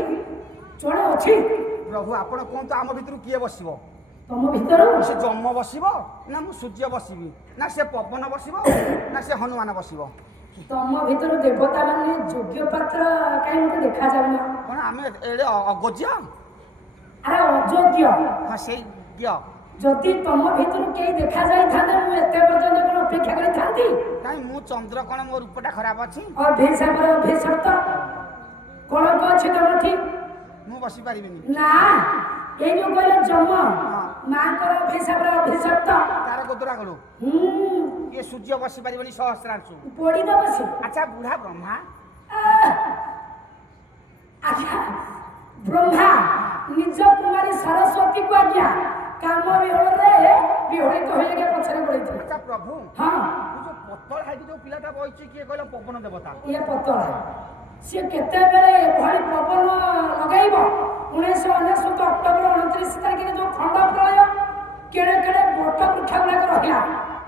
ଜଣେ ଅଛି ପ୍ରଭୁ ଆପଣ କୁହନ୍ତୁ ଆମ ଭିତରୁ କିଏ ବସିବ? ତମ ଭିତରୁ ସେ ଯମ ବସିବ ନା ମୁଁ ସୂର୍ଯ୍ୟ ବସିବି ନା ସେ ପବନ ବସିବ ନା ସେ ହନୁମାନ ବସିବ? ତମ ଭିତରୁ ଦେବତା ମାନେ ଯୋଗ୍ୟ ପାତ୍ର କାହିଁ ମତେ ଦେଖାଯାଉନ? କଣ ଆମେ ଏଡେ ଅଗୋଜ୍ୟ? ଆରେ ଅଯୋଗ୍ୟ ହଁ ସେଇ ଦିଅ ଯଦି ତମ ଭିତରୁ କେହି ଦେଖାଯାଇଥାନ୍ତେ ମୁଁ ଏତେ ପର୍ଯ୍ୟନ୍ତ କଣ ଅପେକ୍ଷା କରିଥାନ୍ତି? କାଇଁ ମୁଁ ଚନ୍ଦ୍ର କଣ ମୋ ରୂପଟା ଖରାପ ଅଛି? ଅଭିଶାପର ଅଭିଶପ୍ତ କଳଙ୍କ ଅଛି ତମ ଠିକ ମୁଁ ବସି ପାରିବିନି। ନା ଏଇ ଯୋଉ କହିଲ ଯମ ମାଙ୍କର ଅଭିଶାପର ଅଭିଶପ୍ତ ତାର ଗୋଦରା ଗଳୁ ଇଏ ସୂର୍ଯ୍ୟ ବସି ପାରିବନି ସହସ୍ରାଂଶୁ ପୋଡ଼ିଦବ ସେ ଆଚ୍ଛା ବୁଢା ବ୍ରହ୍ମା ଆଜ୍ଞା ବ୍ରହ୍ମା ନିଜ କୁମାରୀ ସରସ୍ୱତୀକୁ ଆଜ୍ଞା କାମ ବିହଳରେ ବିହଳିତ ହୋଇ ଆଜ୍ଞା ପଛରେ ଗୋଳେଇଥିଲେ। ଆଚ୍ଛା ପ୍ରଭୁ ହଁ ଯୋଉ ପତଳା ହେଇକି ଯୋଉ ପିଲାଟା ବଇଛି କିଏ କହିଲ ପବନ ଦେବତା? ଇଏ ପତଳା ସିଏ କେତେବେଳେ ଏଭଳି ପବନ ଲଗାଇବ 1999 ଅକ୍ଟୋବର 29 ତାରିଖରେ ଯୋଉ ଖଣ୍ଡ ପ୍ରଳୟ କେଡ଼େ କେଡ଼େ ବଟ ବୃକ୍ଷ ଗୁଡାକ ରହିଲା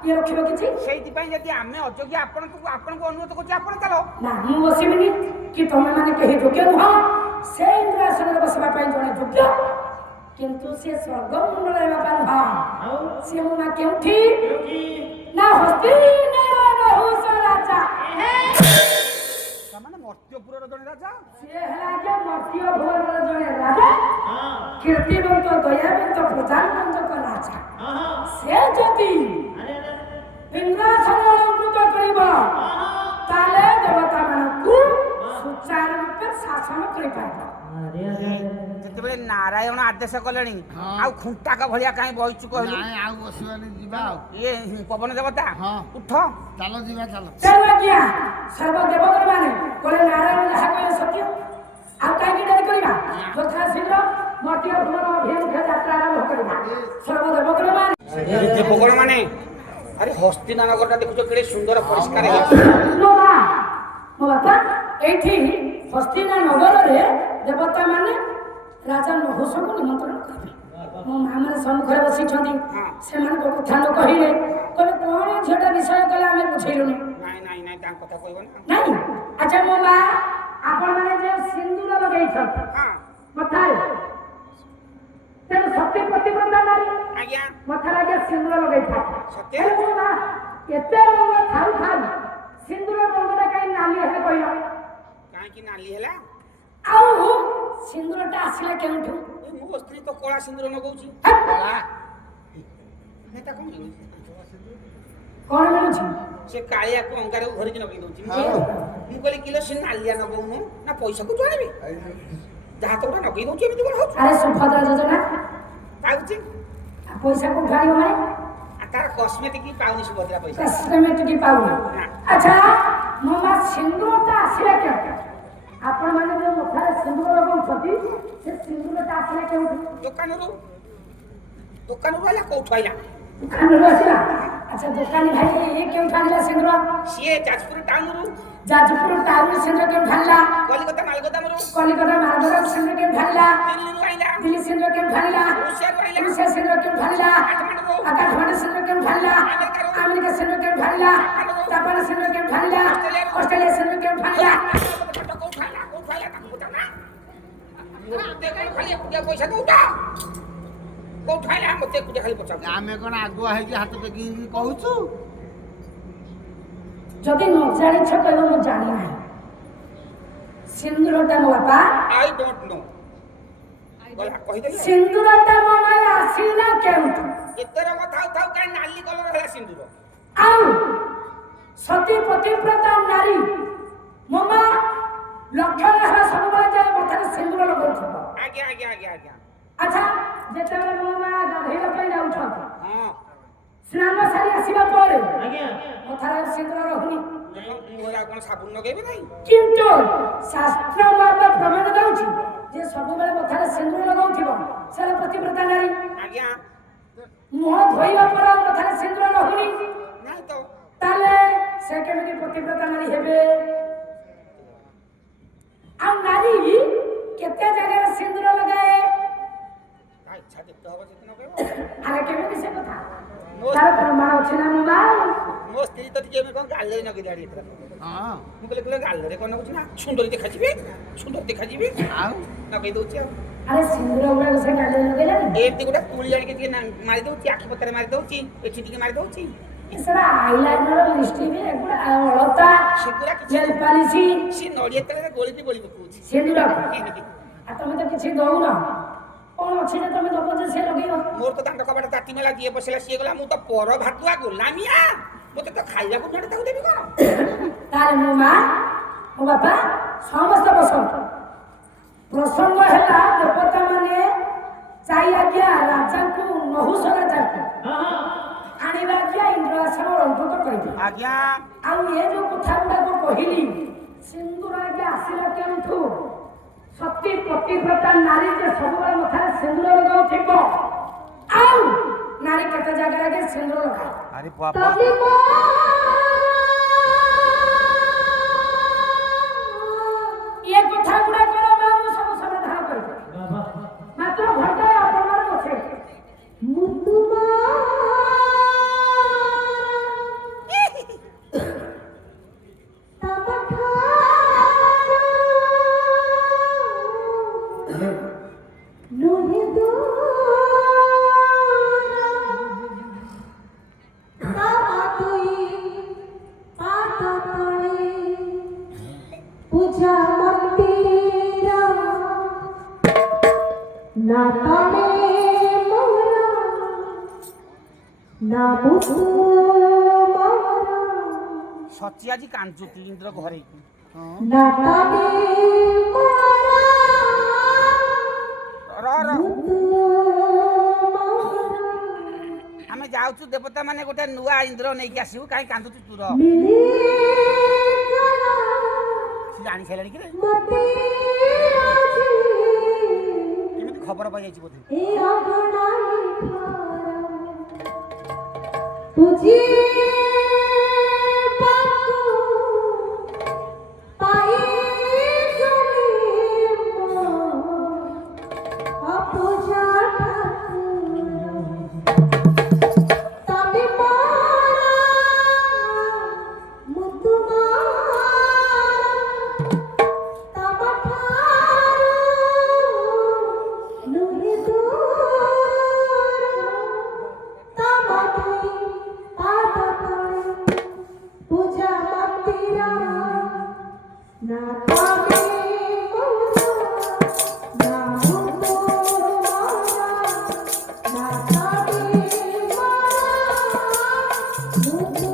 ଇଏ ରଖିବ କିଛି? ସେଇଥିପାଇଁ ଯଦି ଆମେ ଅଯୋଗ୍ୟ ଆପଣଙ୍କୁ ଅନୁରୋଧ କରୁଛି ଆପଣ ଚାଲ। ନା ମୁଁ ବସିବିନି କି ତମେ ମାନେ କେହି ଯୋଗ୍ୟ ନୁହଁ ସେ ଇନ୍ଦ୍ର ଆସନରେ ବସିବା ପାଇଁ ଜଣେ ଯୋଗ୍ୟ କିନ୍ତୁ ସେ ସ୍ୱର୍ଗ ମଣ୍ଡଳରେ ବାପା ନୁହଁ ସିଏ ମୋ ମା କେଉଁଠି ନା ହସ୍ତିନାପୁରର ରାଜା ସେମାନେ ମର୍ତ୍ତ୍ୟପୁରର ଜଣେ ରାଜା ସିଏ ହେଲା ଆଜ୍ଞା ମର୍ତ୍ତ୍ୟପୁରର ଜଣେ ରାଜା କୀର୍ତ୍ତିବନ୍ତ ଦୟାବନ୍ତ ପ୍ରଧାନବନ୍ତଙ୍କ ରାଜା ସେ ଯଦି ଇନ୍ଦ୍ରାସନ ଅଳଙ୍କୃତ କରିବ ତାହେଲେ ଦେବତା ମାନଙ୍କୁ ସୁଚାରୁ ରୂପେ ଶାସନ କରିପାରିବ। ଯେତେବେଳେ ନାରାୟଣ ଆଦେଶ କଲେଣି ଆଉ ଖୁଣ୍ଟାକ ଭଳିଆ କାହିଁ ବଇଛୁ କହିଲୁ? ନାଇଁ ଆଉ ବସିବାନି ଯିବା ଆଉ ଇଏ ପବନ ଦେବତା ଉଠ ଚାଲ ଯିବା ଚାଲ ତେଣୁ ଆଜ୍ଞା ସର୍ବଦେବଗଣ ମାନେ କହିଲେ ନାରାୟଣ ଯାହା କହିଲେ ସତ୍ୟ ଆଉ କାହିଁକି ଡେରି କରିବା ଯଥା ଶୀଘ୍ର ମର୍ତ୍ତ୍ୟ ଭୂମର ଅଭିମୁଖେ ଯାତ୍ରା ଆରମ୍ଭ କରିବା। ସର୍ବଦେବଗଣ ମାନେ ଦେବଗଣ ମାନେ ଆରେ ହସ୍ତିନାନଗରଟା ଦେଖୁଛ କେଡ଼େ ସୁନ୍ଦର ପରିଷ୍କାର ହେଇଛି। ମୋ ବାପା ଏଇଠି ହସ୍ତିନା ନଗରରେ ଦେବତା ମାନେ ରାଜା ନହୁଷଙ୍କୁ ନିମନ୍ତ୍ରଣ କରିବେ। ମୋ ମା ମାନେ ସମ୍ମୁଖରେ ବସିଛନ୍ତି ସେମାନଙ୍କ କଥା ନ କହିଲେ କହିଲେ କଣ ଝିଅଟା ବିଷୟ କଲେ ଆମେ ବୁଝେଇଲୁନି। ନାଇଁ ନାଇଁ ନାଇଁ ତାଙ୍କ କଥା କହିବ ନା। ନାଇଁ ଆଚ୍ଛା ମୋ ମା ଆପଣ ମାନେ ଯୋଉ ସିନ୍ଦୁର ଲଗେଇଛନ୍ତି ମଥାରେ ତେଣୁ ସତୀ ପ୍ରତିବ୍ରତା ନାରୀ ଆଜ୍ଞା ମଥାରେ ଆଜ୍ଞା ସିନ୍ଦୁର ଲଗେଇଥାଏ ସତ୍ୟ ମୋ ମା ଏତେ ରଙ୍ଗ ଥାଉ ଥାଉ ସିନ୍ଦୁର ରଙ୍ଗଟା କାହିଁ ନାଲି ହେଲେ କହିଲ? କାହିଁକି ନାଲି ହେଲା? ଆଉ ସିନ୍ଦୁରଟା ଆସିଲା କେଉଁଠୁ? ମୋ ସ୍ତ୍ରୀ ତ କଳା ସିନ୍ଦୁର ଲଗଉଛି। କଣ ମିଳୁଛି? ସେ କାଳିଆକୁ ଅଙ୍ଗାରକୁ ଧରିକି ଲଗେଇ ଦଉଛି। ମୁଁ କହିଲି କିଲୋ ସେ ନାଲିଆ ଲଗଉନୁ ନା ପଇସା କୋଉଠୁ ଆଣିବି? ଯାହା ତ ଗୋଟେ ଲଗେଇ ଦଉଛି ଏମିତି କଣ ହଉଛି? ଆରେ ସୁଭଦ୍ରା ଯୋଜନା ପାଉଛି ପଇସା କୋଉଠୁ ଆଣିବ ମାନେ? ତାର କସ୍ମେଟିକ୍ ପାଉନି ସୁଭଦ୍ରା ପଇସା। କସ୍ମେଟିକ୍ ପାଉନି। ଆଚ୍ଛା ମୋ ମା ସିନ୍ଦୁରଟା ଆସିଲା କେଉଁଠୁ? ଆପଣ ମାନେ ଯୋଉ ମଥାରେ ସିନ୍ଦୁର ଲଗାଉଛନ୍ତି ସେ ସିନ୍ଦୁରଟା ଆସିଲା କେଉଁଠୁ? ଦୋକାନରୁ ହେଲା କୋଉଠୁ ଆଇଲା? ଦୋକାନରୁ ଆସିଲା ଆଚ୍ଛା ଦୋକାନୀ ଭାଇ ଇଏ କେଉଁଠୁ ଆଣିଲା ସିନ୍ଦୁର ସିଏ ଯାଜପୁର ଟାଉନରୁ ଯାଜପୁର ଟାଉନ ସିନ୍ଦୁର କେଉଁଠୁ ଆଣିଲା କଲିକତା ମାଲଗୋଦାମରୁ କଲିକତା ମାଲଗୋଦାମ ସିନ୍ଦୁର କେଉଁଠୁ ଆଣିଲା ଦିଲ୍ଲୀରୁ ଆଇଲା ଦିଲ୍ଲୀ ସିନ୍ଦୁର କେଉଁଠୁ ଆଣିଲା ରୁଷିଆରୁ ଆଇଲା ରୁଷିଆ ସିନ୍ଦୁର କେଉଁଠୁ ଆଣିଲା କାଠମାଣ୍ଡୁ ସିନ୍ଦୁର କେଉଁଠୁ ଆଣିଲା ଆମେରିକା ସିନ୍ଦୁର କେଉଁଠୁ ଆଣିଲା ଜାପାନ ସିନ୍ଦୁର କେଉଁଠୁ ଆଣିଲା ଅଷ୍ଟ୍ରେଲିଆ ସିନ୍ଦୁର କେଉଁଠୁ ଆଣିଲା ପଇସା ଦଉଟା କୋଉଠୁ ଆଇଲା ମତେ ଏକୁଟିଆ ଖାଲି ପଚାରୁଛ ଆମେ କ'ଣ ଆଗୁଆ ହେଇକି ହାତ ଟେକିକି କହୁଛୁ ଯଦି ନ ଜାଣିଛ କହିବ ମୁଁ ଜାଣି ନାହିଁ ସିନ୍ଦୁରଟା ମୋ ବାପା ଆଇ ଡୋଣ୍ଟ ନୋ କହିଦେଲି ସିନ୍ଦୁରଟା ମୋ ମାଇ ଆସିଲା କେଉଁଠୁ ଏତେର କଥା ଥାଉ କାଇଁ ନାଲି କଲର ହେଲା ସିନ୍ଦୁର ଆଉ ସତୀ ପତିବ୍ରତା ନାରୀ ମୋ ମା ଲକ୍ଷ୍ୟରେ ହେଲା ସବୁବେଳେ ଯାଏ ମଥାରେ ସିନ୍ଦୁର ଲଗାଉଥିବ ଆଜ୍ଞା ଆଜ୍ଞା ଆଜ୍ଞା ଆଜ୍ଞା ଆଚ୍ଛା ଯେତେବେଳେ ମୋ ମା ଗାଧେଇବା ପାଇଁ ଯାଉଛନ୍ତି ହଁ ସ୍ନାନ ସାରି ଆସିବା ପରେ ମଥାରେ ସିନ୍ଦୁର ରହୁନି ମୁହଁରେ ଆଉ କ'ଣ ସାବୁନ ଲଗେଇବେ ନାହିଁ କିନ୍ତୁ ଶାସ୍ତ୍ର ମତ ପ୍ରମାଣ ଦଉଛି ଯେ ସବୁବେଳେ ମଥାରେ ସିନ୍ଦୁର ଲଗାଉଥିବ ସେ ପତିବ୍ରତା ନାରୀ ଆଜ୍ଞା ମୁହଁ ଧୋଇବା ପରେ ଆଉ ମଥାରେ ସିନ୍ଦୁର ରହୁନି ନାଇଁ ତ ତାହେଲେ ସେ କେମିତି ପତିବ୍ରତା ନାରୀ ହେବେ ଆଉ ନାରୀ କେତେ ଜାଗାରେ ସିନ୍ଦୁର ଲଗାଏ ଇଚ୍ଛା ଯେତେ ହବ ସେତେ ଲଗେଇବ ଆରେ କେମିତି ସେ କଥା ତାର ପ୍ରମାଣ ଅଛି ନା ମୋ ମା ମୋ ସ୍ତ୍ରୀ ତ ଟିକେ କ'ଣ ଗାଲରେ ନଗେଇ ଦିଆଡି ଏଥର ହଁ ମୁଁ କହିଲେ ଗାଲରେ କ'ଣ ନଗୁଛି ନା ସୁନ୍ଦର ଦେଖାଯିବି ଆଉ ନଗେଇ ଦଉଛି ଆଉ ଆରେ ସିନ୍ଦୁର ଗୁଡାକ ସେ ଗାଲରେ ଲଗେଇଲାନି ଏମିତି ଗୋଟେ ତୁଳି ଆଣିକି ଟିକେ ମାରି ଦଉଛି ଆଖି ପତାରେ ମାରି ଦଉଛି ଏଠି ଟିକେ ମାରି ଦଉଛି ସେଟା ଆଇଲାଇନର ଲିପଷ୍ଟିକ ଏଗୁଡା ଅଳତା ସେଗୁଡ଼ା କିଛି ନେଲ୍ ପାଲିଶ ସେ ନଡ଼ିଆ ତେଲରେ ଗୋଳିକି ଗୋଳି ପକଉଛି ସିନ୍ଦୁର ଆଉ ତମେ ତ କିଛି ଦଉନ କଣ ଅଛି ଯେ ତମେ ଦବ ଯେ ସେ ଲଗେଇବ ମୋର ତ ଦାଣ୍ଡ କବାଟ ତାଟି ମେଲା ଯିଏ ବସିଲା ସିଏ ଗଲା ମୁଁ ତ ପର ଭାତୁଆ ଗୋଲାମିଆ ମୋତେ ତ ଖାଇବାକୁ ଜଣେ ତାକୁ ଦେବି କ'ଣ ତାହେଲେ ମୋ ମା ମୋ ବାପା ସମସ୍ତେ ବସନ୍ତୁ ପ୍ରସଙ୍ଗ ହେଲା ଦେବତା ମାନେ ଚାଇ ଆଜ୍ଞା ରାଜାଙ୍କୁ ନହୁଷ ରାଜାଙ୍କୁ ଆଣିବା ଆଜ୍ଞା ଇନ୍ଦ୍ରାସନ ଅଳଙ୍କୃତ କରିବେ ଆଜ୍ଞା ଆଉ ଏ ଯୋଉ କଥା ଗୁଡାକ କହିଲି ସିନ୍ଦୁର ଆଜ୍ଞା ଆସିଲା କେଉଁଠୁ ସତୀ ପତିବ୍ରତା ନାରୀ ଯେ ସବୁବେଳେ ମଥାରେ ସିନ୍ଦୁର ଲଗାଉଥିବ ଆଉ ନାରୀ କେତେ ଜାଗାରେ ଆଜ୍ଞା ସିନ୍ଦୁର ଲଗାଏ ଆରେ ବାବା ଏ କଥା ଗୁଡାକର ମୁଁ ସବୁ ସମାଧାନ କରିବି ମାତ୍ର ଘଣ୍ଟାଏ ଆପଣଙ୍କର ଅଛି पूजा मंदिर ना तमे मोरा ना बुतु मोरा ସଚି ଆଜି କାଞ୍ଚୁଛି ଇନ୍ଦ୍ର ଘରେ ना तमे मोरा बुतु मोरा ଆମେ ଯାଉଛୁ ଦେବତା ମାନେ ଗୋଟେ ନୂଆ ଇନ୍ଦ୍ର ନେଇକି ଆସିବୁ କାହିଁ କାନ୍ଦୁଛୁ ତୁ ରହ मिली करा ସେ ଜାଣି ସାରିଲାଣି କି मते आजी କେମିତି ଖବର ପାଇଯାଇଛି ବୋଧେ ए अगनाई खरा तुझे पाको पाए गले मो अपूजा ठाकुर तमे मारा मुतु मारा तमठारू नुहि दूर तमधुई पाद तळे पूजा मंदिर ना तमे मोरा ना मुतु मोरा ना तमे मोरा मुतु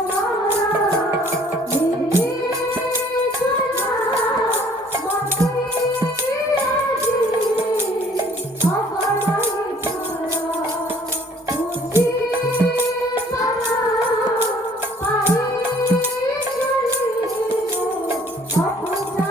मोरा मिली कला मते आजी अगनाई खरा तुझी सना पाई गली मो अपूजा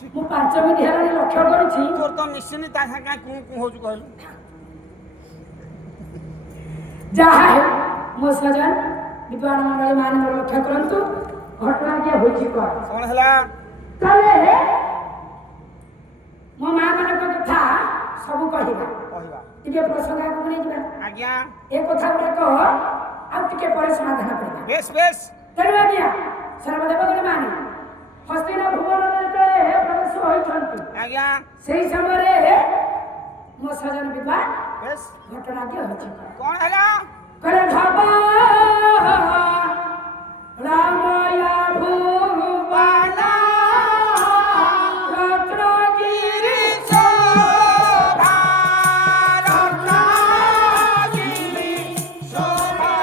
ମୁଁ 5 ମିନିଟ୍ ହେଲାଣି ଲକ୍ଷ୍ୟ କରୁଛି ତୋର ତ ମିଶିନି ତା ସାଙ୍ଗେ କାଇଁ କୁଁ କୁଁ ହଉଛୁ କହିଲୁ? ଯାହା ହେଉ ମୋ ସଜନ ବିଦ୍ୱାନ ମଣ୍ଡଳୀ ମାନେ ମୋର ଲକ୍ଷ୍ୟ କରନ୍ତୁ ଘଟଣା କିଏ ହୋଇଛି କଣ କଣ ହେଲା? ତାହେଲେ ମୋ ମା ମାନଙ୍କ କଥା ସବୁ କହିବା କହିବା। ଟିକେ ପ୍ରସଙ୍ଗ ଆଗକୁ ନେଇଯିବା ଆଜ୍ଞା ଏ କଥା ଗୁଡାକ ଆଉ ଟିକେ ପରେ ସମାଧାନ କରିବା ବେଶ ବେଶ। ତେଣୁ ଆଜ୍ଞା ସର୍ବଦେବଗଣ ମାନେ ହସ୍ତିନା ଭୁବନରେ ଯେତେବେଳେ ପ୍ରବେଶ ହୋଇଛନ୍ତି ଆଜ୍ଞା ସେହି ସମୟରେ ମୋ ସଜନ ବିଦ୍ୱାନ ବେଶ। ଘଟଣା କିଏ ହୋଇଛି କଣ ହେଲା? କହିଲେ ଧବା ରାମୟା ଭୁବନ ରତ୍ନଗିରି ଶୋଭା ରତ୍ନଗିରି ଶୋଭା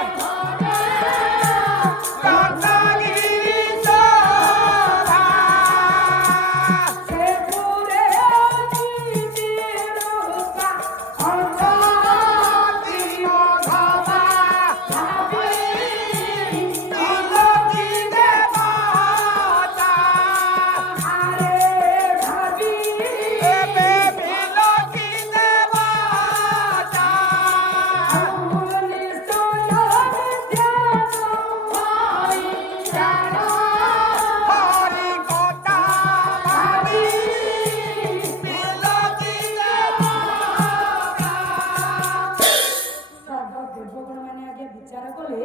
ରତ୍ନଗିରି ଶୋଭା ସେ ପୁରେ ନିଜିରୁକା ଅନ୍ତତି ମଘବା ଭାବି ତିଲୋକି ଦେବତା ଆରେ ଭାବି ଏବେ ବିଲୋକି ଦେବତା ମୁନି ସୁନ୍ଦର ଧ୍ୟାନ ହୋଇ ଜାଣ ହରି କଥା ଭାବି ବିଲୋକି ଦେବତା। ସର୍ବ ଦେବଗଣ ମାନେ ଆଗେ ବିଚାର କଲେ